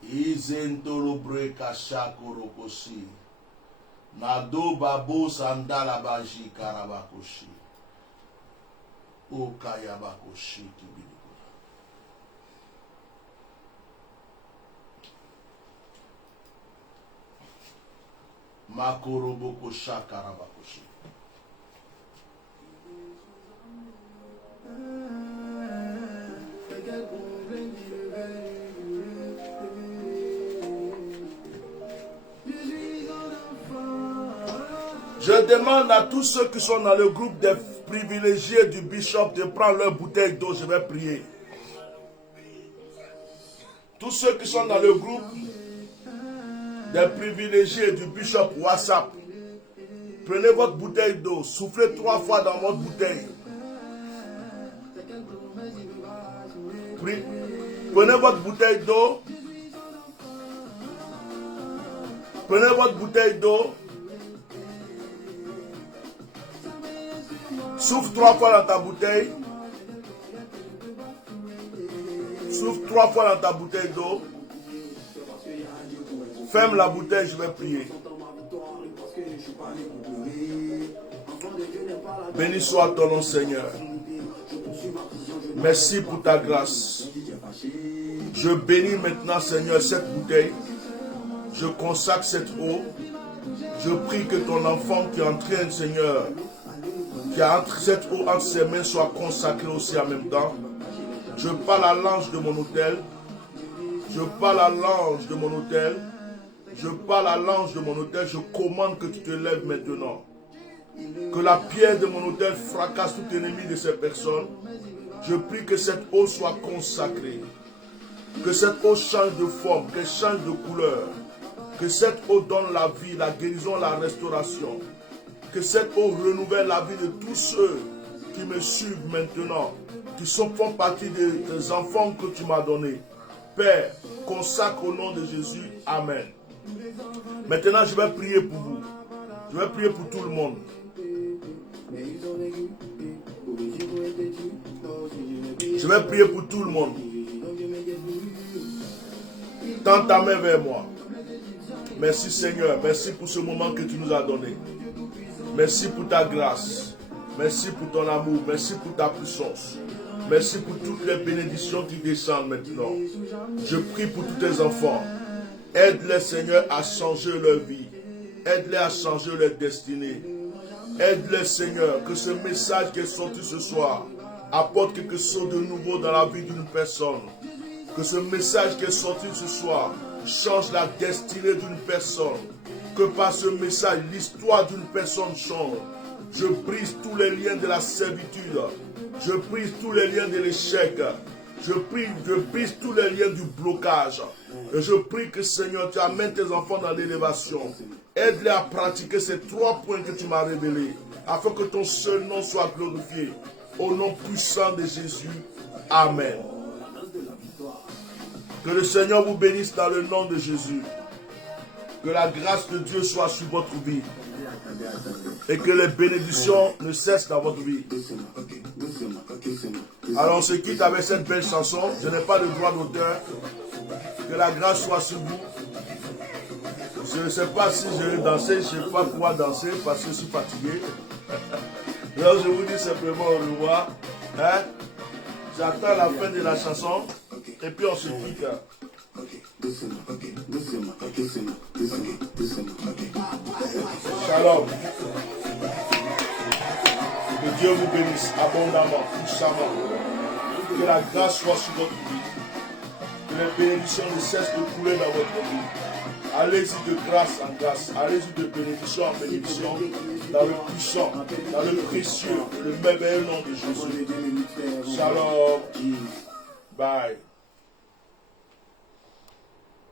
Izentoro bre kasha korokoshi. Nado babo sandala baji karabakoshi. Okayabakoshi kibiriko. Makoroboko shakarabakoshi. Je demande à tous ceux qui sont dans le groupe des privilégiés du bishop de prendre leur bouteille d'eau. Je vais prier. Tous ceux qui sont dans le groupe des privilégiés du bishop WhatsApp, prenez votre bouteille d'eau, soufflez 3 fois dans votre bouteille. Prenez votre bouteille d'eau. Prenez votre bouteille d'eau. Souffle 3 fois dans ta bouteille. Souffle 3 fois dans ta bouteille d'eau. Ferme la bouteille, je vais prier. Béni soit ton nom, Seigneur. Merci pour ta grâce. Je bénis maintenant, Seigneur, cette bouteille. Je consacre cette eau. Je prie que ton enfant qui entraîne, Seigneur, qui a entre cette eau entre ses mains soit consacré aussi en même temps. Je parle à l'ange de mon autel. Je parle à l'ange de mon autel. Je parle à l'ange de mon autel. Je commande que tu te lèves maintenant. Que la pierre de mon autel fracasse tout ennemi de ces personnes. Je prie que cette eau soit consacrée. Que cette eau change de forme, qu'elle change de couleur. Que cette eau donne la vie, la guérison, la restauration. Que cette eau renouvelle la vie de tous ceux qui me suivent maintenant, qui font partie des enfants que tu m'as donnés. Père, consacre au nom de Jésus. Amen. Maintenant, je vais prier pour vous. Je vais prier pour tout le monde. Je vais prier pour tout le monde. Tends ta main vers moi. Merci Seigneur. Merci pour ce moment que tu nous as donné. Merci pour ta grâce. Merci pour ton amour. Merci pour ta puissance. Merci pour toutes les bénédictions qui descendent maintenant. Je prie pour tous tes enfants. Aide-les, Seigneur, à changer leur vie. Aide-les à changer leur destinée. Aide-les, Seigneur, que ce message qui est sorti ce soir apporte quelque chose de nouveau dans la vie d'une personne. Que ce message qui est sorti ce soir change la destinée d'une personne. Que par ce message, l'histoire d'une personne change. Je brise tous les liens de la servitude. Je brise tous les liens de l'échec. Je brise tous les liens du blocage. Et je prie que Seigneur, tu amènes tes enfants dans l'élévation. Aide-les à pratiquer ces 3 points que tu m'as révélés, afin que ton seul nom soit glorifié. Au nom puissant de Jésus. Amen. Que le Seigneur vous bénisse dans le nom de Jésus. Que la grâce de Dieu soit sur votre vie. Et que les bénédictions ne cessent dans votre vie. Alors on se quitte avec cette belle chanson. Je n'ai pas de droit d'auteur. Que la grâce soit sur vous. Je ne sais pas si je vais danser. Je ne sais pas pouvoir danser parce que je suis fatigué. Alors je vous dis simplement au revoir. Hein? J'attends la fin de la chanson. Et puis on se quitte. Shalom. Que Dieu vous bénisse abondamment, puissamment. Que la grâce soit sur votre vie. Que les bénédictions ne cessent de couler dans votre vie. Allez-y de grâce en grâce. Allez-y de bénédiction en bénédiction. Dans le puissant, dans le précieux, le merveilleux nom de Jésus. Shalom. Bye.